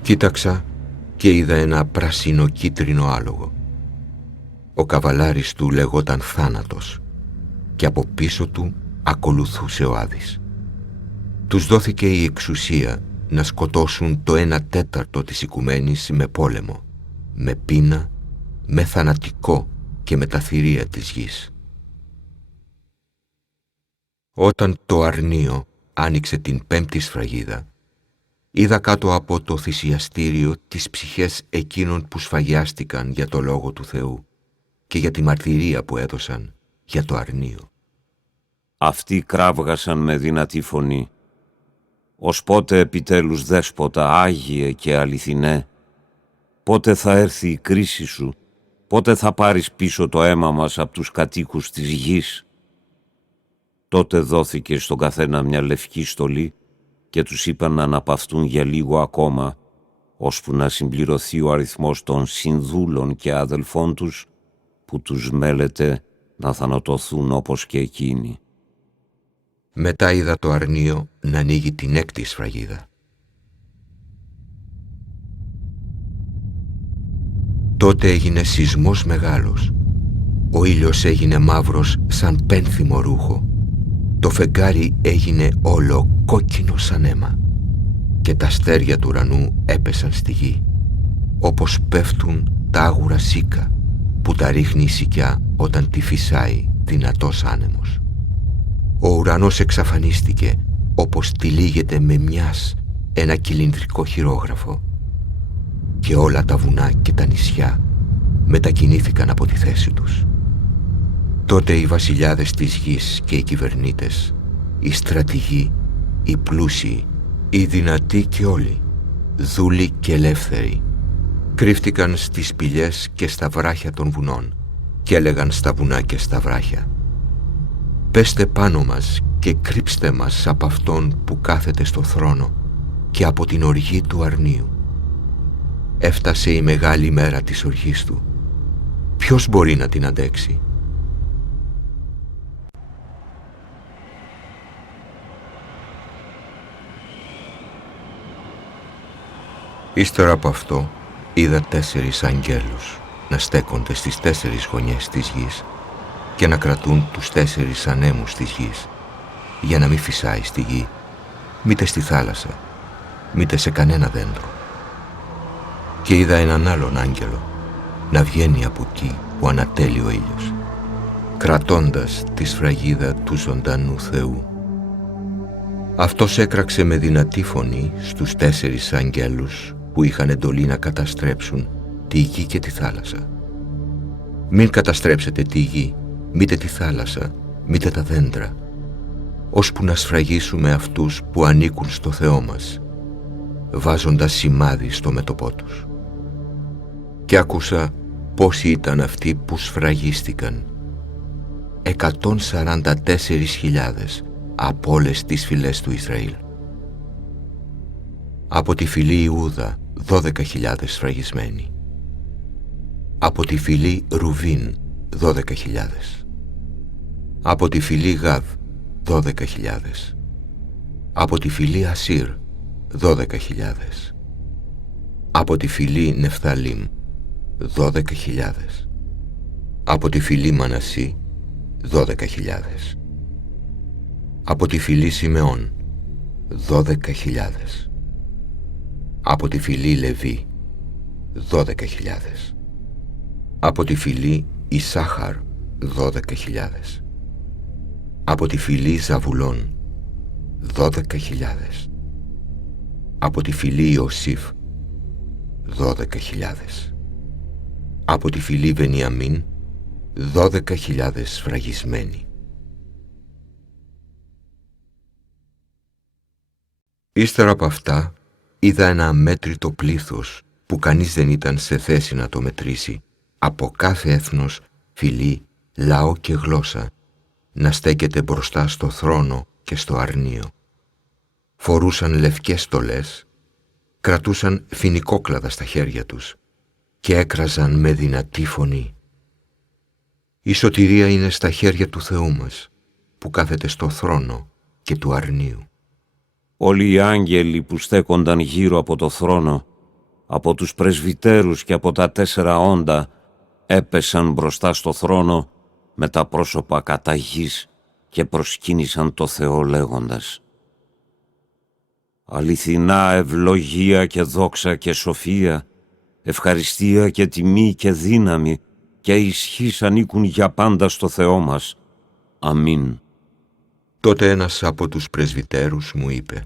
Κοίταξα και είδα ένα πράσινο-κίτρινο άλογο. Ο καβαλάρης του λεγόταν Θάνατος και από πίσω του ακολουθούσε ο Άδης. Τους δόθηκε η εξουσία να σκοτώσουν το 1/4 της οικουμένης με πόλεμο, με πείνα, με θανατικό και με τα θηρία της γης. Όταν το αρνείο άνοιξε την 5η σφραγίδα, είδα κάτω από το θυσιαστήριο τις ψυχές εκείνων που σφαγιάστηκαν για το λόγο του Θεού και για τη μαρτυρία που έδωσαν για το αρνείο. Αυτοί κράβγασαν με δυνατή φωνή: «Ως πότε επιτέλους, Δέσποτα, Άγιε και αληθινέ, πότε θα έρθει η κρίση σου, πότε θα πάρεις πίσω το αίμα μας από τους κατοίκους της γης?» Τότε δόθηκε στον καθένα μια λευκή στολή και τους είπαν να αναπαυθούν για λίγο ακόμα, ώσπου να συμπληρωθεί ο αριθμός των συνδούλων και αδελφών τους που τους μέλεται να θανατωθούν όπως και εκείνοι. Μετά είδα το αρνείο να ανοίγει την 6η σφραγίδα. Τότε έγινε σεισμός μεγάλος. Ο ήλιος έγινε μαύρος σαν πένθυμο ρούχο. Το φεγγάρι έγινε όλο κόκκινο σαν αίμα και τα αστέρια του ουρανού έπεσαν στη γη, όπως πέφτουν τα άγουρα σίκα που τα ρίχνει η σικιά όταν τη φυσάει δυνατός άνεμος. Ο ουρανός εξαφανίστηκε όπως τυλίγεται με μιας ένα κυλινδρικό χειρόγραφο και όλα τα βουνά και τα νησιά μετακινήθηκαν από τη θέση τους. Τότε οι βασιλιάδες της γης και οι κυβερνήτες, οι στρατηγοί, οι πλούσιοι, οι δυνατοί και όλοι, δούλοι και ελεύθεροι, κρύφτηκαν στις σπηλιές και στα βράχια των βουνών και έλεγαν στα βουνά και στα βράχια: «Πέστε πάνω μας και κρύψτε μας από αυτόν που κάθεται στο θρόνο και από την οργή του αρνείου. Έφτασε η μεγάλη μέρα της οργής του. Ποιος μπορεί να την αντέξει?» Ύστερα από αυτό είδα 4 αγγέλους να στέκονται στις 4 γωνιές της γης και να κρατούν τους 4 ανέμους της γης για να μην φυσάει στη γη, μήτε στη θάλασσα, μήτε σε κανένα δέντρο. Και είδα έναν άλλον άγγελο να βγαίνει από εκεί που ανατέλει ο ήλιος, κρατώντας τη σφραγίδα του ζωντανού Θεού. Αυτός έκραξε με δυνατή φωνή στους 4 αγγέλους που είχαν εντολή να καταστρέψουν τη γη και τη θάλασσα. Μην καταστρέψετε τη γη, μήτε τη θάλασσα, μήτε τα δέντρα, ώσπου να σφραγίσουμε αυτούς που ανήκουν στο Θεό μας, βάζοντας σημάδι στο μέτωπό τους. Και άκουσα πόσοι ήταν αυτοί που σφραγίστηκαν. 144.000 από όλες τις φυλές του Ισραήλ. Από τη φυλή Ιούδα 12.000 σφραγισμένοι. Από τη φυλή Ρουβίν 12.000. Από τη φυλή Γαδ 12.000. Από τη φυλή Ασύρ 12.000. Από τη φυλή Νεφθαλήμ 12.000. Από τη φυλή Μανασί 12.000. Από τη φυλή Σιμεών 12.000. Από τη φυλή Λεβί 12.000. Από τη φυλή Ισάχαρ 12.000. Από τη φυλή Ζαβουλών 12.000. Από τη φυλή Ιωσήφ 12.000. Από τη φυλή Βενιαμίν 12.000 σφραγισμένοι. Ύστερα από αυτά είδα ένα αμέτρητο πλήθος που κανείς δεν ήταν σε θέση να το μετρήσει, από κάθε έθνος, φυλή, λαό και γλώσσα, να στέκεται μπροστά στο θρόνο και στο αρνείο. Φορούσαν λευκές στολές, κρατούσαν φοινικόκλαδα στα χέρια τους και έκραζαν με δυνατή φωνή. Η σωτηρία είναι στα χέρια του Θεού μας, που κάθεται στο θρόνο και του αρνείου. Όλοι οι άγγελοι που στέκονταν γύρω από το θρόνο, από τους πρεσβυτέρους και από τα 4 όντα, έπεσαν μπροστά στο θρόνο με τα πρόσωπα κατά γης και προσκύνησαν το Θεό λέγοντας: «Αληθινά ευλογία και δόξα και σοφία, ευχαριστία και τιμή και δύναμη και ισχύς ανήκουν για πάντα στο Θεό μας. Αμήν». Τότε ένας από τους πρεσβυτέρους μου είπε: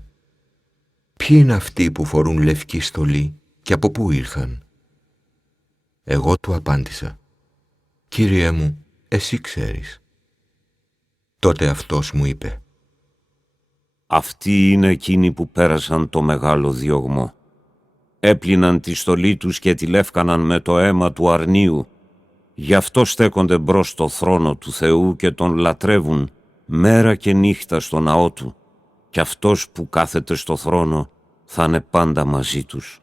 «Ποιοι είναι αυτοί που φορούν λευκή στολή και από πού ήρθαν?» Εγώ του απάντησα: «Κύριε μου, εσύ ξέρεις». Τότε αυτός μου είπε: «Αυτοί είναι εκείνοι που πέρασαν το μεγάλο διωγμό. Έπλυναν τη στολή τους και τη λεύκαναν με το αίμα του αρνείου. Γι' αυτό στέκονται μπρος στο θρόνο του Θεού και τον λατρεύουν μέρα και νύχτα στο ναό του, και αυτός που κάθεται στο θρόνο θα είναι πάντα μαζί τους.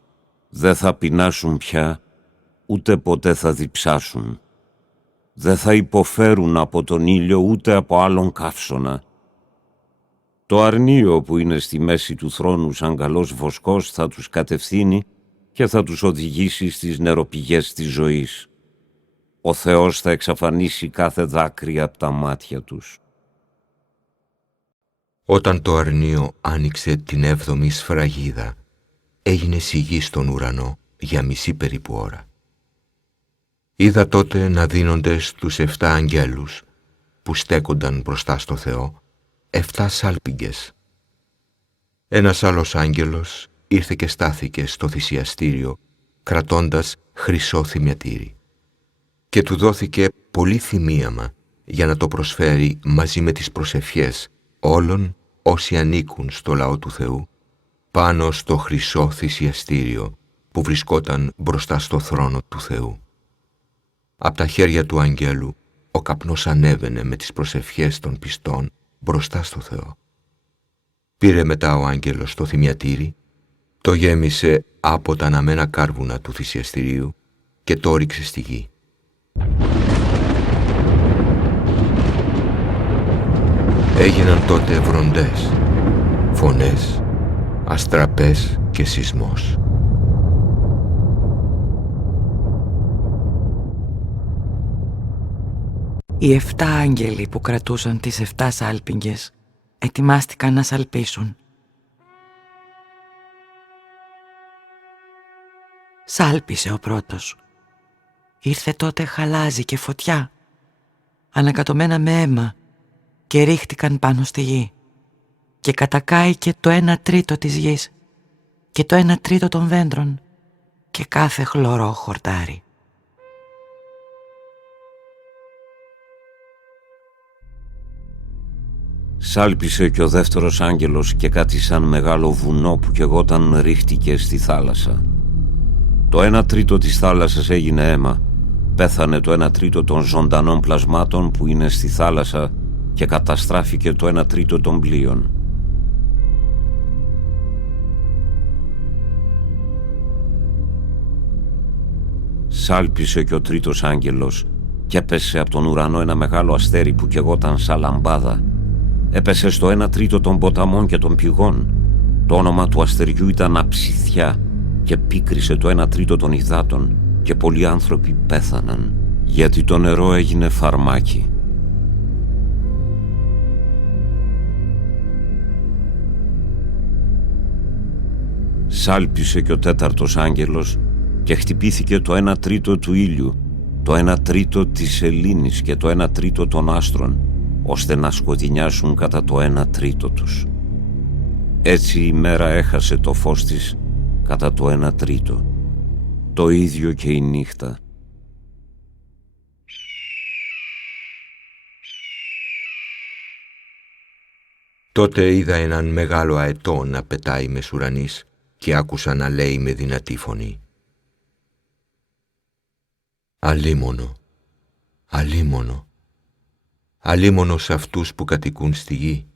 Δεν θα πεινάσουν πια, ούτε ποτέ θα διψάσουν. Δεν θα υποφέρουν από τον ήλιο ούτε από άλλον καύσωνα. Το αρνείο που είναι στη μέση του θρόνου σαν καλός βοσκός θα τους κατευθύνει και θα τους οδηγήσει στις νεροπηγές της ζωής. Ο Θεός θα εξαφανίσει κάθε δάκρυ από τα μάτια τους». Όταν το αρνείο άνοιξε την 7η σφραγίδα, έγινε σιγή στον ουρανό για μισή περίπου ώρα. Είδα τότε να δίνονται στους 7 αγγέλους που στέκονταν μπροστά στο Θεό 7 σάλπιγγες. Ένας άλλος άγγελος ήρθε και στάθηκε στο θυσιαστήριο κρατώντας χρυσό θυμιατήρι και του δόθηκε πολύ θυμίαμα για να το προσφέρει μαζί με τις προσευχές όλων όσοι ανήκουν στο λαό του Θεού πάνω στο χρυσό θυσιαστήριο που βρισκόταν μπροστά στο θρόνο του Θεού. Απ' τα χέρια του αγγέλου ο καπνός ανέβαινε με τις προσευχές των πιστών μπροστά στο Θεό. Πήρε μετά ο άγγελος το θυμιατήρι, το γέμισε από τα αναμένα κάρβουνα του θυσιαστηρίου και το ρίξε στη γη. Έγιναν τότε βροντές, φωνές, αστραπές και σεισμός. Οι 7 άγγελοι που κρατούσαν τις 7 σάλπιγγες ετοιμάστηκαν να σαλπίσουν. Σάλπισε ο πρώτος. Ήρθε τότε χαλάζι και φωτιά, ανακατωμένα με αίμα, και ρίχτηκαν πάνω στη γη. Και κατακάηκε το 1/3 της γης και το 1/3 των δέντρων και κάθε χλωρό χορτάρι. Σάλπισε και ο δεύτερος άγγελος και κάτι σαν μεγάλο βουνό που καιγόταν ρίχτηκε στη θάλασσα. Το 1/3 της θάλασσας έγινε αίμα. Πέθανε το 1/3 των ζωντανών πλασμάτων που είναι στη θάλασσα και καταστράφηκε το 1/3 των πλοίων. Σάλπισε και ο τρίτος άγγελος και έπεσε από τον ουρανό ένα μεγάλο αστέρι που καιγόταν σαν λαμπάδα. Έπεσε στο 1/3 των ποταμών και των πηγών. Το όνομα του αστεριού ήταν Αψιθιά και πίκρισε το 1/3 των υδάτων και πολλοί άνθρωποι πέθαναν γιατί το νερό έγινε φαρμάκι. Σάλπισε και ο τέταρτος άγγελος και χτυπήθηκε το 1/3 του ήλιου, το 1/3 της σελήνης και το 1/3 των άστρων, ώστε να σκοτεινιάσουν κατά το 1/3 τους. Έτσι η μέρα έχασε το φως της κατά το 1/3. Το ίδιο και η νύχτα. Τότε είδα έναν μεγάλο αετό να πετάει μεσουρανής και άκουσα να λέει με δυνατή φωνή: «Αλίμονο, αλίμονο, αλίμονο σε αυτούς που κατοικούν στη γη,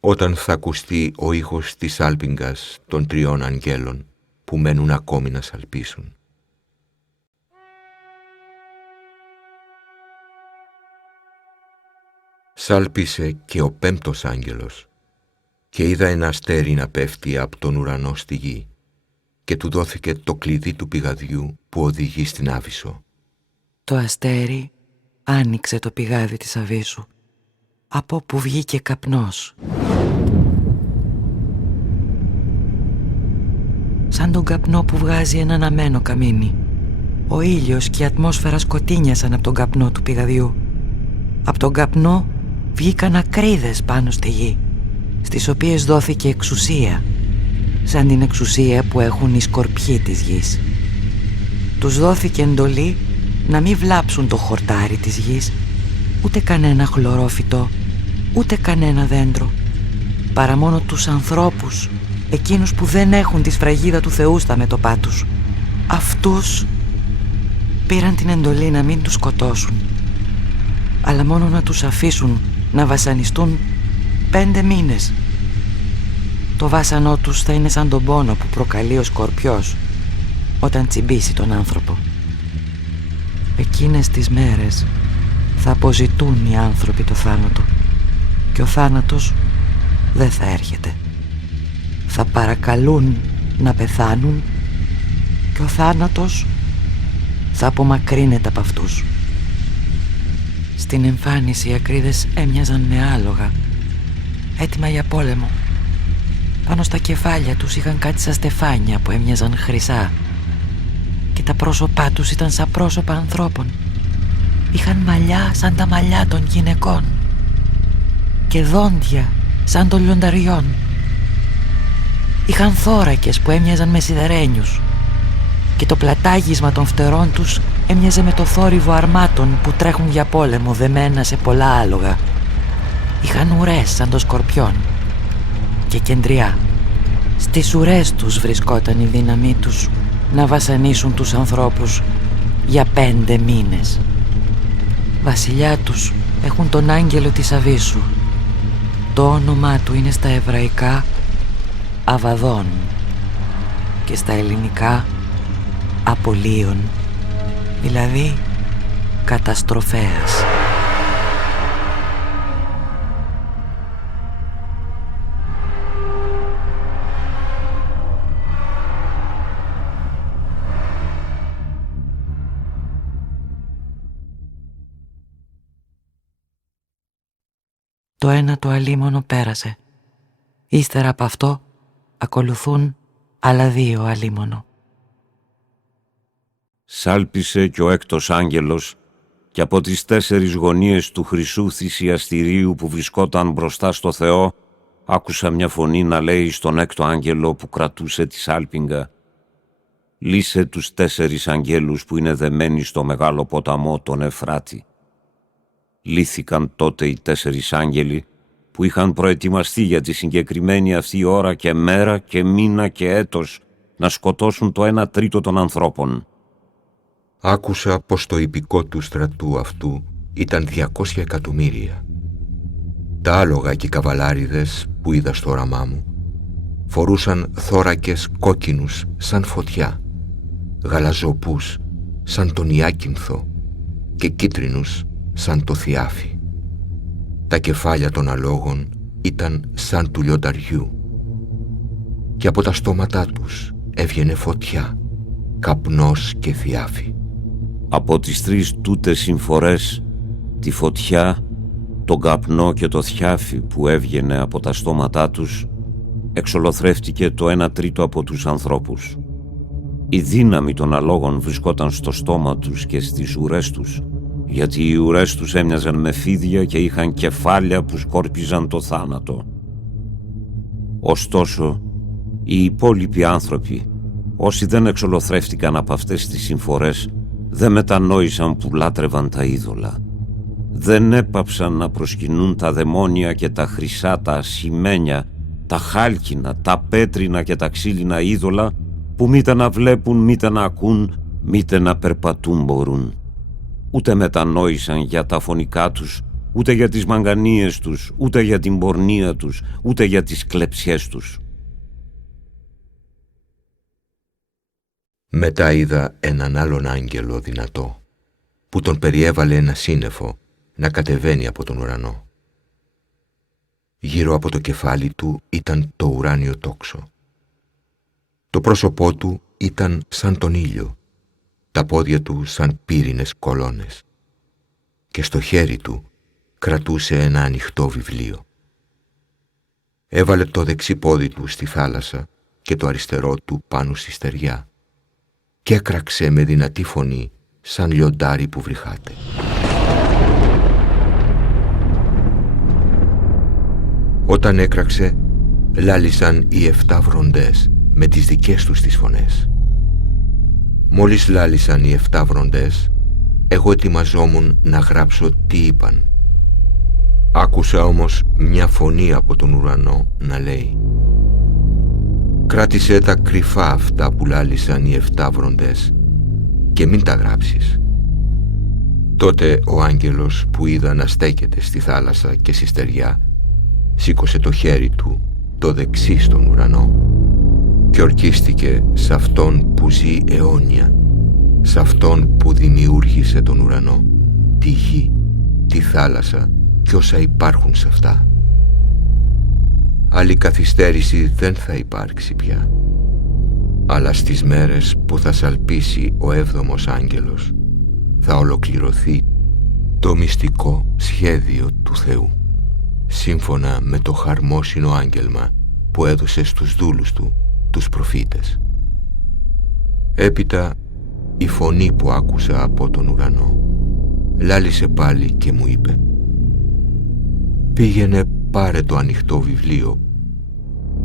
όταν θα ακουστεί ο ήχος της σάλπιγγας των 3 αγγέλων που μένουν ακόμη να σαλπίσουν». Σάλπισε και ο 5ος άγγελος και είδα ένα αστέρι να πέφτει από τον ουρανό στη γη και του δόθηκε το κλειδί του πηγαδιού που οδηγεί στην Άβυσσο. Το αστέρι άνοιξε το πηγάδι της Αβύσσου, από όπου βγήκε καπνός. Σαν τον καπνό που βγάζει ένα αναμένο καμίνι. Ο ήλιος και η ατμόσφαιρα σκοτίνιασαν από τον καπνό του πηγαδιού. Από τον καπνό βγήκαν ακρίδες πάνω στη γη, στις οποίες δόθηκε εξουσία, σαν την εξουσία που έχουν οι σκορπιοί της γης. Τους δόθηκε εντολή να μην βλάψουν το χορτάρι της γης, ούτε κανένα χλωρόφυτο, ούτε κανένα δέντρο, παρά μόνο τους ανθρώπους, εκείνους που δεν έχουν τη σφραγίδα του Θεού στα μέτωπά τους. Αυτούς πήραν την εντολή να μην τους σκοτώσουν, αλλά μόνο να τους αφήσουν να βασανιστούν 5 μήνες. Το βάσανό τους θα είναι σαν τον πόνο που προκαλεί ο σκορπιός όταν τσιμπήσει τον άνθρωπο. Εκείνες τις μέρες θα αποζητούν οι άνθρωποι το θάνατο και ο θάνατος δεν θα έρχεται. Θα παρακαλούν να πεθάνουν και ο θάνατος θα απομακρύνεται από αυτούς. Στην εμφάνιση οι ακρίδες έμοιαζαν με άλογα, έτοιμα για πόλεμο. Πάνω στα κεφάλια τους είχαν κάτι σαν στεφάνια που έμοιαζαν χρυσά και τα πρόσωπά τους ήταν σαν πρόσωπα ανθρώπων. Είχαν μαλλιά σαν τα μαλλιά των γυναικών και δόντια σαν των λιονταριών. Είχαν θώρακες που έμοιαζαν με σιδερένιους και το πλατάγισμα των φτερών τους έμοιαζε με το θόρυβο αρμάτων που τρέχουν για πόλεμο δεμένα σε πολλά άλογα. Είχαν ουρές σαν των σκορπιών και κεντριά. Στις ουρές τους βρισκόταν η δύναμή τους να βασανίσουν τους ανθρώπους για 5 μήνες. Βασιλιά τους έχουν τον άγγελο της Αβύσσου. Το όνομά του είναι στα εβραϊκά Αβαδόν και στα ελληνικά Απολύων, δηλαδή καταστροφέας. Το ένα το αλίμονο πέρασε. Ύστερα από αυτό ακολουθούν άλλα 2 αλίμονο. Σάλπισε και ο 6ος άγγελος και από τις 4 γωνίες του χρυσού θυσιαστηρίου που βρισκόταν μπροστά στο Θεό άκουσα μια φωνή να λέει στον 6ο άγγελο που κρατούσε τη σάλπιγγα: λύσε τους 4 αγγέλους που είναι δεμένοι στο μεγάλο ποταμό τον Εφράτη. Λύθηκαν τότε οι 4 άγγελοι που είχαν προετοιμαστεί για τη συγκεκριμένη αυτή ώρα και μέρα και μήνα και έτος να σκοτώσουν το 1/3 των ανθρώπων. Άκουσα πως το ιππικό του στρατού αυτού ήταν 200 εκατομμύρια. Τα άλογα και οι καβαλάριδες που είδα στο όραμά μου φορούσαν θώρακες κόκκινους σαν φωτιά, γαλαζοπούς σαν τον Ιάκυνθο και κίτρινους σαν το Θιάφι. Τα κεφάλια των αλόγων ήταν σαν του λιονταριού και από τα στόματά τους έβγαινε φωτιά, καπνός και Θιάφι. Από τις 3 τούτες συμφορές, τη φωτιά, τον καπνό και το Θιάφι που έβγαινε από τα στόματά τους, εξολοθρεύτηκε το 1/3 από τους ανθρώπους. Η δύναμη των αλόγων βρισκόταν στο στόμα τους και στις ουρές τους, γιατί οι ουρές τους έμοιαζαν με φίδια και είχαν κεφάλια που σκόρπιζαν το θάνατο. Ωστόσο, οι υπόλοιποι άνθρωποι, όσοι δεν εξολοθρεύτηκαν από αυτές τις συμφορές, δεν μετανόησαν που λάτρευαν τα είδωλα. Δεν έπαψαν να προσκυνούν τα δαιμόνια και τα χρυσά, τα ασημένια, τα χάλκινα, τα πέτρινα και τα ξύλινα είδωλα που μήτε να βλέπουν, μήτε να ακούν, μήτε να περπατούν μπορούν. Ούτε μετανόησαν για τα φωνικά τους, ούτε για τις μαγκανίες τους, ούτε για την πορνεία τους, ούτε για τις κλεψιές τους. Μετά είδα έναν άλλον άγγελο δυνατό, που τον περιέβαλε ένα σύννεφο να κατεβαίνει από τον ουρανό. Γύρω από το κεφάλι του ήταν το ουράνιο τόξο. Το πρόσωπό του ήταν σαν τον ήλιο, τα πόδια του σαν πύρινες κολόνες και στο χέρι του κρατούσε ένα ανοιχτό βιβλίο. Έβαλε το δεξί πόδι του στη θάλασσα και το αριστερό του πάνω στη στεριά και έκραξε με δυνατή φωνή σαν λιοντάρι που βρυχάται. Όταν έκραξε, λάλησαν οι 7 βροντές με τις δικές τους τις φωνές. Μόλις λάλησαν οι 7 βροντές, εγώ ετοιμαζόμουν να γράψω τι είπαν. Άκουσα όμως μια φωνή από τον ουρανό να λέει: «Κράτησέ τα κρυφά αυτά που λάλησαν οι 7 βροντές και μην τα γράψεις». Τότε ο άγγελος που είδα να στέκεται στη θάλασσα και στη στεριά σήκωσε το χέρι του, το δεξί στον ουρανό, και ορκίστηκε σε αυτόν που ζει αιώνια, σε αυτόν που δημιούργησε τον ουρανό, τη γη, τη θάλασσα και όσα υπάρχουν σε αυτά. Άλλη καθυστέρηση δεν θα υπάρξει πια, αλλά στις μέρες που θα σαλπίσει ο 7ος άγγελος θα ολοκληρωθεί το μυστικό σχέδιο του Θεού, σύμφωνα με το χαρμόσυνο άγγελμα που έδωσε στους δούλους του, τους προφήτες. Έπειτα η φωνή που άκουσα από τον ουρανό λάλησε πάλι και μου είπε: «Πήγαινε πάρε το ανοιχτό βιβλίο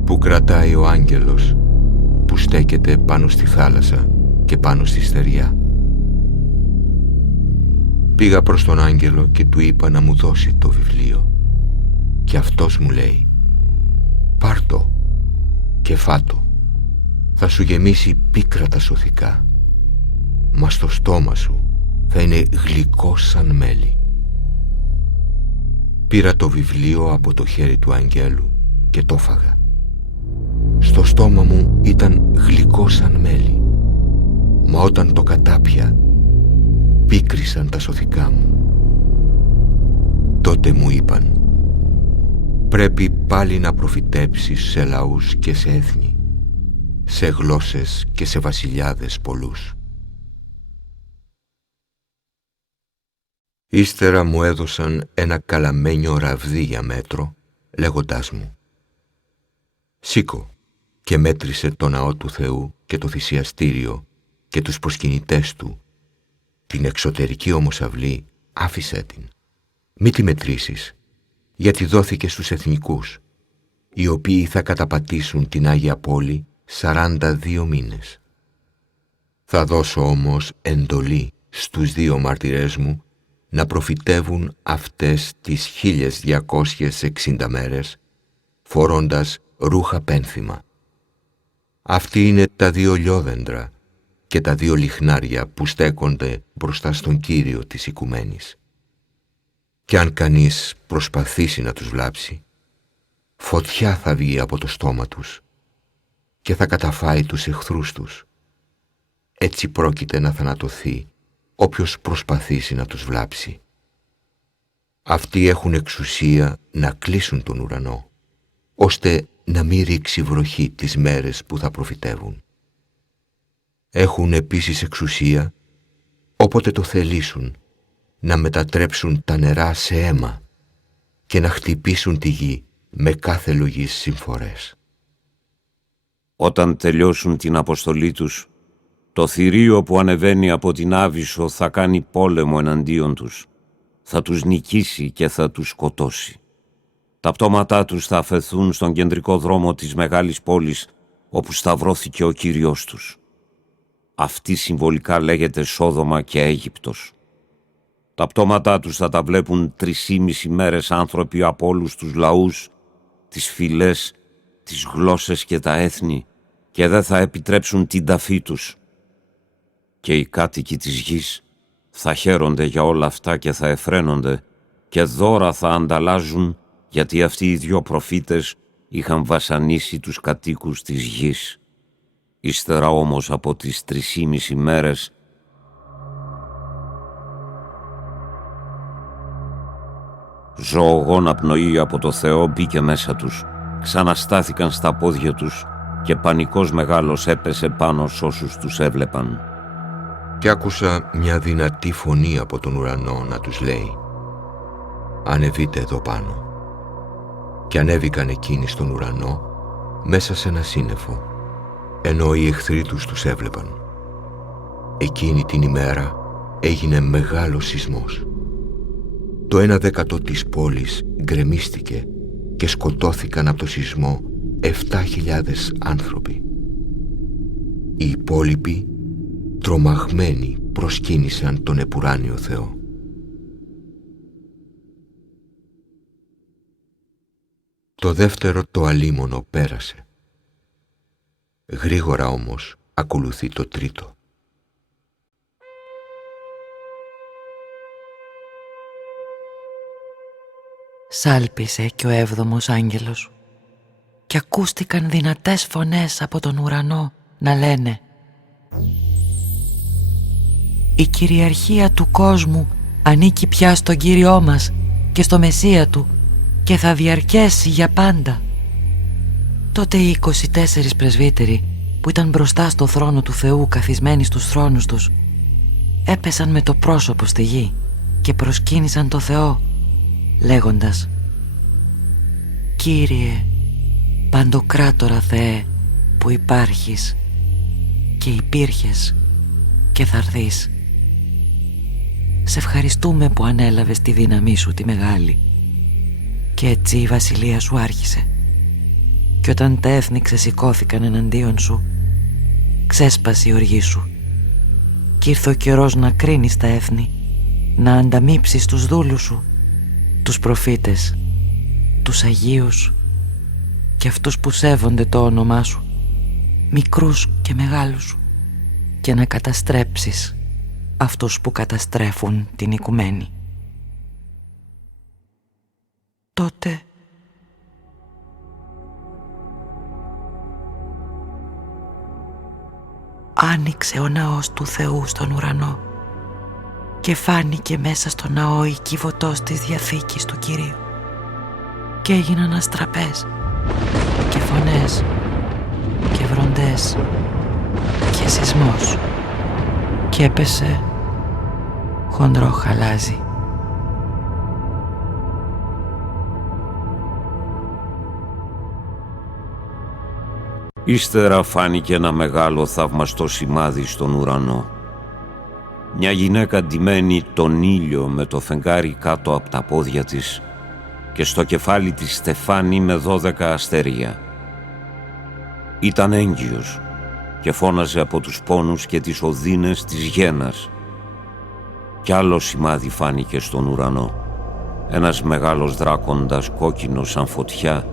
που κρατάει ο άγγελος που στέκεται πάνω στη θάλασσα και πάνω στη στεριά». Πήγα προς τον άγγελο και του είπα να μου δώσει το βιβλίο και αυτός μου λέει: «Πάρ' το και φάτο, θα σου γεμίσει πίκρα τα σωθικά, μα στο στόμα σου θα είναι γλυκό σαν μέλι». Πήρα το βιβλίο από το χέρι του αγγέλου και το φάγα. Στο στόμα μου ήταν γλυκό σαν μέλι, μα όταν το κατάπια πίκρισαν τα σωθικά μου. Τότε μου είπαν: «Πρέπει πάλι να προφητέψεις σε λαούς και σε έθνη, σε γλώσσες και σε βασιλιάδες πολλούς». Ύστερα μου έδωσαν ένα καλαμένιο ραβδί για μέτρο, λέγοντάς μου: «Σήκω και μέτρησε το ναό του Θεού και το θυσιαστήριο και τους προσκυνητές του. Την εξωτερική όμως αυλή άφησέ την. Μη τη μετρήσεις, γιατί δόθηκε στους εθνικούς, οι οποίοι θα καταπατήσουν την Άγια Πόλη 42 μήνες. Θα δώσω όμως εντολή στους 2 μάρτυρές μου να προφητεύουν αυτές τις 1260 μέρες, φορώντας ρούχα πένθυμα. Αυτοί είναι τα 2 λιόδεντρα και τα 2 λιχνάρια που στέκονται μπροστά στον Κύριο της οικουμένης. Κι αν κανείς προσπαθήσει να τους βλάψει, φωτιά θα βγει από το στόμα τους και θα καταφάει τους εχθρούς τους. Έτσι πρόκειται να θανατωθεί όποιος προσπαθήσει να τους βλάψει. Αυτοί έχουν εξουσία να κλείσουν τον ουρανό, ώστε να μην ρίξει βροχή τις μέρες που θα προφητεύουν. Έχουν επίσης εξουσία, όποτε το θελήσουν, να μετατρέψουν τα νερά σε αίμα και να χτυπήσουν τη γη με κάθε λογής συμφορές. Όταν τελειώσουν την αποστολή τους, το θηρίο που ανεβαίνει από την Άβυσσο θα κάνει πόλεμο εναντίον τους, θα τους νικήσει και θα τους σκοτώσει. Τα πτώματά τους θα αφαιθούν στον κεντρικό δρόμο της μεγάλης πόλης, όπου σταυρώθηκε ο Κύριος τους. Αυτή συμβολικά λέγεται Σόδομα και Αίγυπτος. Τα πτώματά τους θα τα βλέπουν 3,5 μέρες άνθρωποι από όλους τους λαούς, τις φυλές, τις γλώσσες και τα έθνη, και δεν θα επιτρέψουν την ταφή τους. Και οι κάτοικοι της γης θα χαίρονται για όλα αυτά και θα εφραίνονται και δώρα θα ανταλλάζουν, γιατί αυτοί οι 2 προφήτες είχαν βασανίσει τους κατοίκους της γης. Ύστερα όμως από τις 3,5 μέρες ζωογόνα πνοή από το Θεό μπήκε μέσα τους, ξαναστάθηκαν στα πόδια τους και πανικός μεγάλος έπεσε πάνω σ' όσους τους έβλεπαν. Και άκουσα μια δυνατή φωνή από τον ουρανό να τους λέει «Ανεβείτε εδώ πάνω». Και ανέβηκαν εκείνοι στον ουρανό μέσα σε ένα σύννεφο, ενώ οι εχθροί τους έβλεπαν. Εκείνη την ημέρα έγινε μεγάλος σεισμός. Το 1/10 της πόλης γκρεμίστηκε και σκοτώθηκαν από το σεισμό 7.000 άνθρωποι. Οι υπόλοιποι, τρομαγμένοι, προσκύνησαν τον επουράνιο Θεό. Το δεύτερο το αλίμονο πέρασε. Γρήγορα όμως ακολουθεί το τρίτο. Σάλπισε και ο 7ος άγγελος και ακούστηκαν δυνατές φωνές από τον ουρανό να λένε «Η κυριαρχία του κόσμου ανήκει πια στον Κύριό μας και στο Μεσσία του και θα διαρκέσει για πάντα». Τότε οι 24 πρεσβύτεροι που ήταν μπροστά στο θρόνο του Θεού καθισμένοι στους θρόνους τους έπεσαν με το πρόσωπο στη γη και προσκύνησαν το Θεό λέγοντας «Κύριε, Παντοκράτορα Θεέ, που υπάρχεις και υπήρχες και θα έρθεις, σε ευχαριστούμε που ανέλαβες τη δύναμή σου τη μεγάλη και έτσι η βασιλεία σου άρχισε. Και όταν τα έθνη ξεσηκώθηκαν εναντίον σου, ξέσπασε η οργή σου και ήρθε ο καιρός να κρίνεις τα έθνη, να ανταμείψεις τους δούλους σου, τους προφήτες, τους Αγίους και αυτούς που σέβονται το όνομά σου, μικρούς και μεγάλους, και να καταστρέψεις αυτούς που καταστρέφουν την οικουμένη. Τότε άνοιξε ο ναός του Θεού στον ουρανό και φάνηκε μέσα στο ναό η κύβωτός της Διαθήκης του Κυρίου και έγιναν αστραπές και φωνές και βροντές και σεισμός και έπεσε χοντρό χαλάζι. Ύστερα φάνηκε ένα μεγάλο θαυμαστό σημάδι στον ουρανό. Μια γυναίκα ντυμένη τον ήλιο με το φεγγάρι κάτω από τα πόδια της και στο κεφάλι της στεφάνι με 12 αστέρια. Ήταν έγκυος και φώναζε από τους πόνους και τις οδύνες της γένας. Κι άλλο σημάδι φάνηκε στον ουρανό. Ένας μεγάλος δράκοντας κόκκινος σαν φωτιά,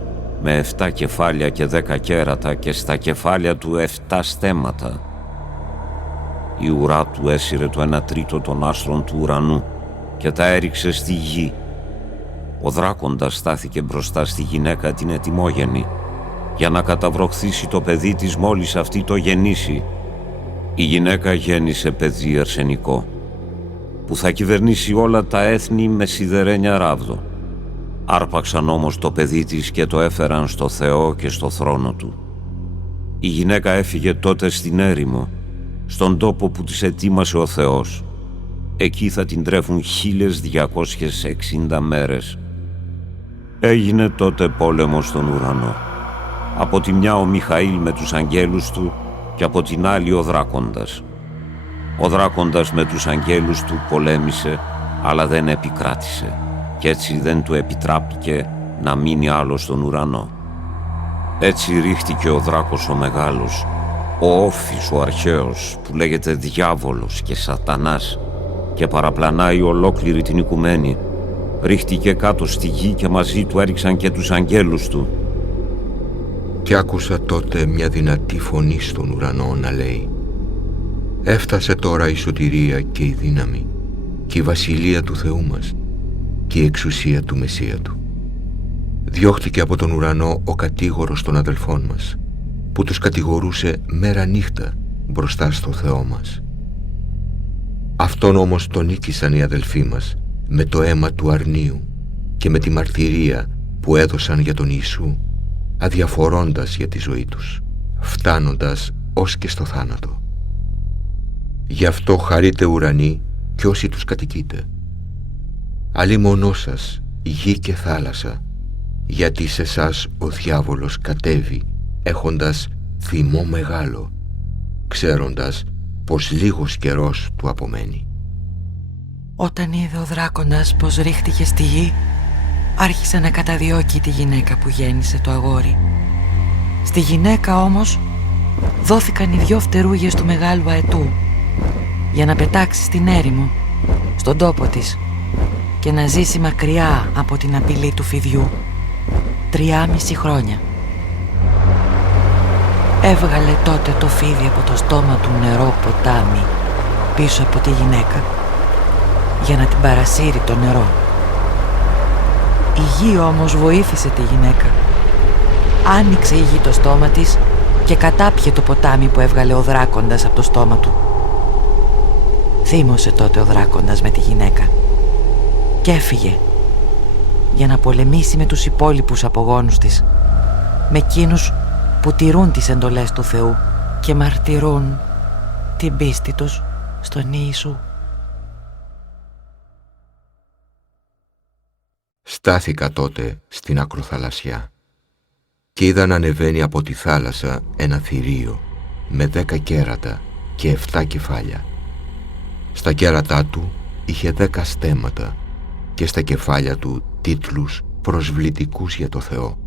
με 7 κεφάλια και 10 κέρατα και στα κεφάλια του 7 στέμματα. Η ουρά του έσυρε το 1/3 των άστρων του ουρανού και τα έριξε στη γη. Ο δράκοντας στάθηκε μπροστά στη γυναίκα την ετοιμόγενη για να καταβροχθήσει το παιδί της μόλις αυτή το γεννήσει. Η γυναίκα γέννησε παιδί αρσενικό, που θα κυβερνήσει όλα τα έθνη με σιδερένια ράβδο. Άρπαξαν όμως το παιδί της και το έφεραν στο Θεό και στο θρόνο του. Η γυναίκα έφυγε τότε στην έρημο, στον τόπο που της ετοίμασε ο Θεός. Εκεί θα την τρέφουν 1260 μέρες. Έγινε τότε πόλεμος στον ουρανό. Από τη μια ο Μιχαήλ με τους αγγέλους του και από την άλλη ο δράκοντας. Ο δράκοντας με τους αγγέλους του πολέμησε, αλλά δεν επικράτησε και έτσι δεν του επιτράπηκε να μείνει άλλο στον ουρανό. Έτσι ρίχτηκε ο δράκος ο μεγάλος, ο Όφης ο αρχαίος, που λέγεται Διάβολος και Σατανάς και παραπλανάει ολόκληρη την οικουμένη. Ρίχτηκε κάτω στη γη και μαζί του έριξαν και τους αγγέλους του. Και άκουσα τότε μια δυνατή φωνή στον ουρανό να λέει: «Έφτασε τώρα η σωτηρία και η δύναμη και η βασιλεία του Θεού μας και η εξουσία του Μεσσία του. Διώχτηκε από τον ουρανό ο κατήγορος των αδελφών μας, που τους κατηγορούσε μέρα νύχτα μπροστά στο Θεό μας. Αυτόν όμως τον νίκησαν οι αδελφοί μας με το αίμα του αρνίου και με τη μαρτυρία που έδωσαν για τον Ιησού, αδιαφορώντας για τη ζωή τους, φτάνοντας ως και στο θάνατο. Γι' αυτό χαρείτε ουρανοί κι όσοι τους κατοικείτε. Αλλήμωνό σας γη και θάλασσα, γιατί σε εσάς ο διάβολος κατέβει έχοντας θυμό μεγάλο, ξέροντας πως λίγος καιρός του απομένει». Όταν είδε ο δράκοντας πως ρίχτηκε στη γη, άρχισε να καταδιώκει τη γυναίκα που γέννησε το αγόρι. Στη γυναίκα όμως δόθηκαν οι 2 φτερούγες του μεγάλου αετού για να πετάξει στην έρημο, στον τόπο της, και να ζήσει μακριά από την απειλή του φιδιού 3,5 χρόνια. Έβγαλε τότε το φίδι από το στόμα του νερό ποτάμι πίσω από τη γυναίκα για να την παρασύρει το νερό. Η γη όμως βοήθησε τη γυναίκα. Άνοιξε η γη το στόμα της και κατάπιε το ποτάμι που έβγαλε ο δράκοντας από το στόμα του. Θύμωσε τότε ο δράκοντας με τη γυναίκα και έφυγε για να πολεμήσει με τους υπόλοιπους απογόνους της, με εκείνους που τηρούν τις εντολές του Θεού και μαρτυρούν την πίστη τους στον Ιησού. Στάθηκα τότε στην ακροθαλασσιά και είδα να ανεβαίνει από τη θάλασσα ένα θηρίο με 10 κέρατα και 7 κεφάλια. Στα κέρατά του είχε 10 στέμματα και στα κεφάλια του τίτλους προσβλητικούς για το Θεό.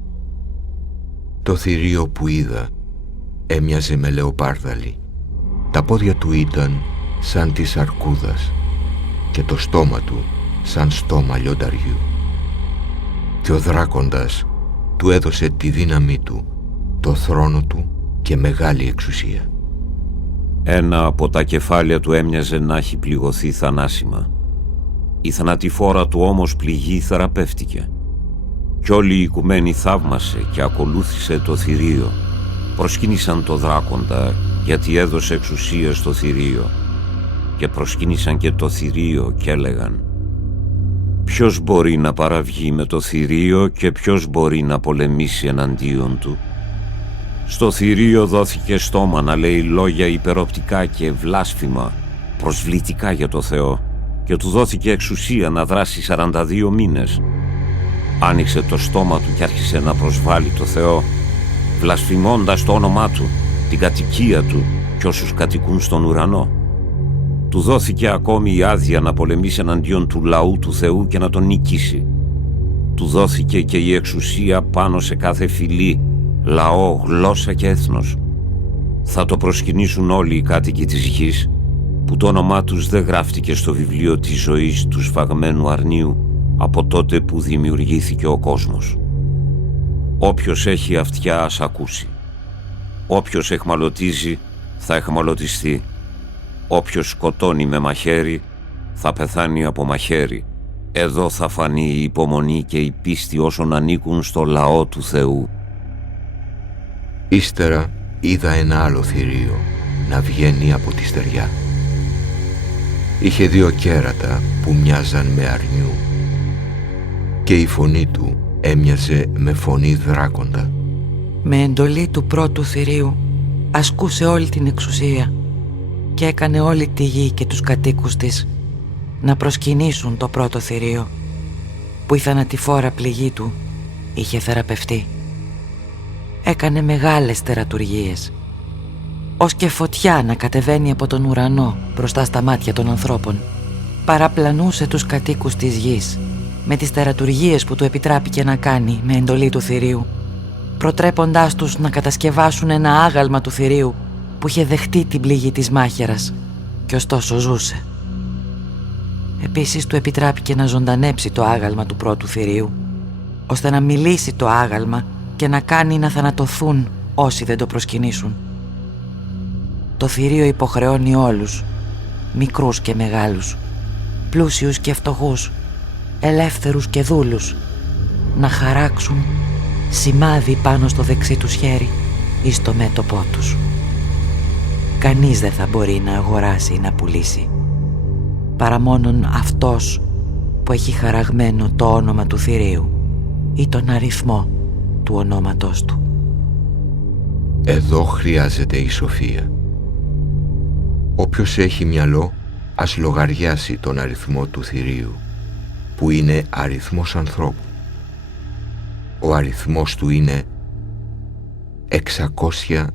Το θηρίο που είδα έμοιαζε με λεοπάρδαλη. Τα πόδια του ήταν σαν της αρκούδας και το στόμα του σαν στόμα λιονταριού. Και ο δράκοντας του έδωσε τη δύναμή του, το θρόνο του και μεγάλη εξουσία. Ένα από τα κεφάλια του έμοιαζε να έχει πληγωθεί θανάσιμα. Η θανατηφόρα του όμως πληγή θεραπεύτηκε. Κι όλη η οικουμένη θαύμασε και ακολούθησε το θηρίο. Προσκύνησαν το δράκοντα γιατί έδωσε εξουσία στο θηρίο. Και προσκύνησαν και το θηρίο και έλεγαν: «Ποιος μπορεί να παραβγεί με το θηρίο και ποιος μπορεί να πολεμήσει εναντίον του?» Στο θηρίο δόθηκε στόμα να λέει λόγια υπεροπτικά και βλάσφημα, προσβλητικά για το Θεό, και του δόθηκε εξουσία να δράσει 42 μήνες. Άνοιξε το στόμα του και άρχισε να προσβάλλει το Θεό, βλασφημώντας το όνομά του, την κατοικία του και όσους κατοικούν στον ουρανό. Του δόθηκε ακόμη η άδεια να πολεμήσει εναντίον του λαού του Θεού και να τον νικήσει. Του δόθηκε και η εξουσία πάνω σε κάθε φυλή, λαό, γλώσσα και έθνος. Θα το προσκυνήσουν όλοι οι κάτοικοι της γης, που το όνομά τους δεν γράφτηκε στο βιβλίο της ζωής του σφαγμένου αρνίου από τότε που δημιουργήθηκε ο κόσμος. Όποιος έχει αυτιά ας ακούσει. Όποιος εχμαλωτίζει θα εχμαλωτιστεί. Όποιος σκοτώνει με μαχαίρι θα πεθάνει από μαχαίρι. Εδώ θα φανεί η υπομονή και η πίστη όσων ανήκουν στο λαό του Θεού. Ύστερα είδα ένα άλλο θηρίο να βγαίνει από τη στεριά. Είχε 2 κέρατα που μοιάζαν με αρνιού και η φωνή του έμοιαζε με φωνή δράκοντα. Με εντολή του πρώτου θηρίου ασκούσε όλη την εξουσία και έκανε όλη τη γη και τους κατοίκους της να προσκυνήσουν το πρώτο θηρίο, που η θανατηφόρα πληγή του είχε θεραπευτεί. Έκανε μεγάλες τερατουργίες, ως και φωτιά να κατεβαίνει από τον ουρανό μπροστά στα μάτια των ανθρώπων. Παραπλανούσε τους κατοίκους της γης με τις τερατουργίες που του επιτράπηκε να κάνει με εντολή του θηρίου, προτρέποντάς τους να κατασκευάσουν ένα άγαλμα του θηρίου που είχε δεχτεί την πληγή της μάχαιρας και ωστόσο ζούσε. Επίσης του επιτράπηκε να ζωντανέψει το άγαλμα του πρώτου θηρίου, ώστε να μιλήσει το άγαλμα και να κάνει να θανατωθούν όσοι δεν το προσκυνήσουν. Το θηρίο υποχρεώνει όλους, μικρούς και μεγάλους, πλούσιους και φτωχούς, ελεύθερους και δούλους, να χαράξουν σημάδι πάνω στο δεξί τους χέρι ή στο μέτωπό τους. Κανείς δεν θα μπορεί να αγοράσει ή να πουλήσει, παρά μόνον αυτός που έχει χαραγμένο το όνομα του θηρίου ή τον αριθμό του ονόματός του. Εδώ χρειάζεται η σοφία. Όποιος έχει μυαλό ας λογαριάσει τον αριθμό του θηρίου, που είναι αριθμός ανθρώπου. Ο αριθμός του είναι 666.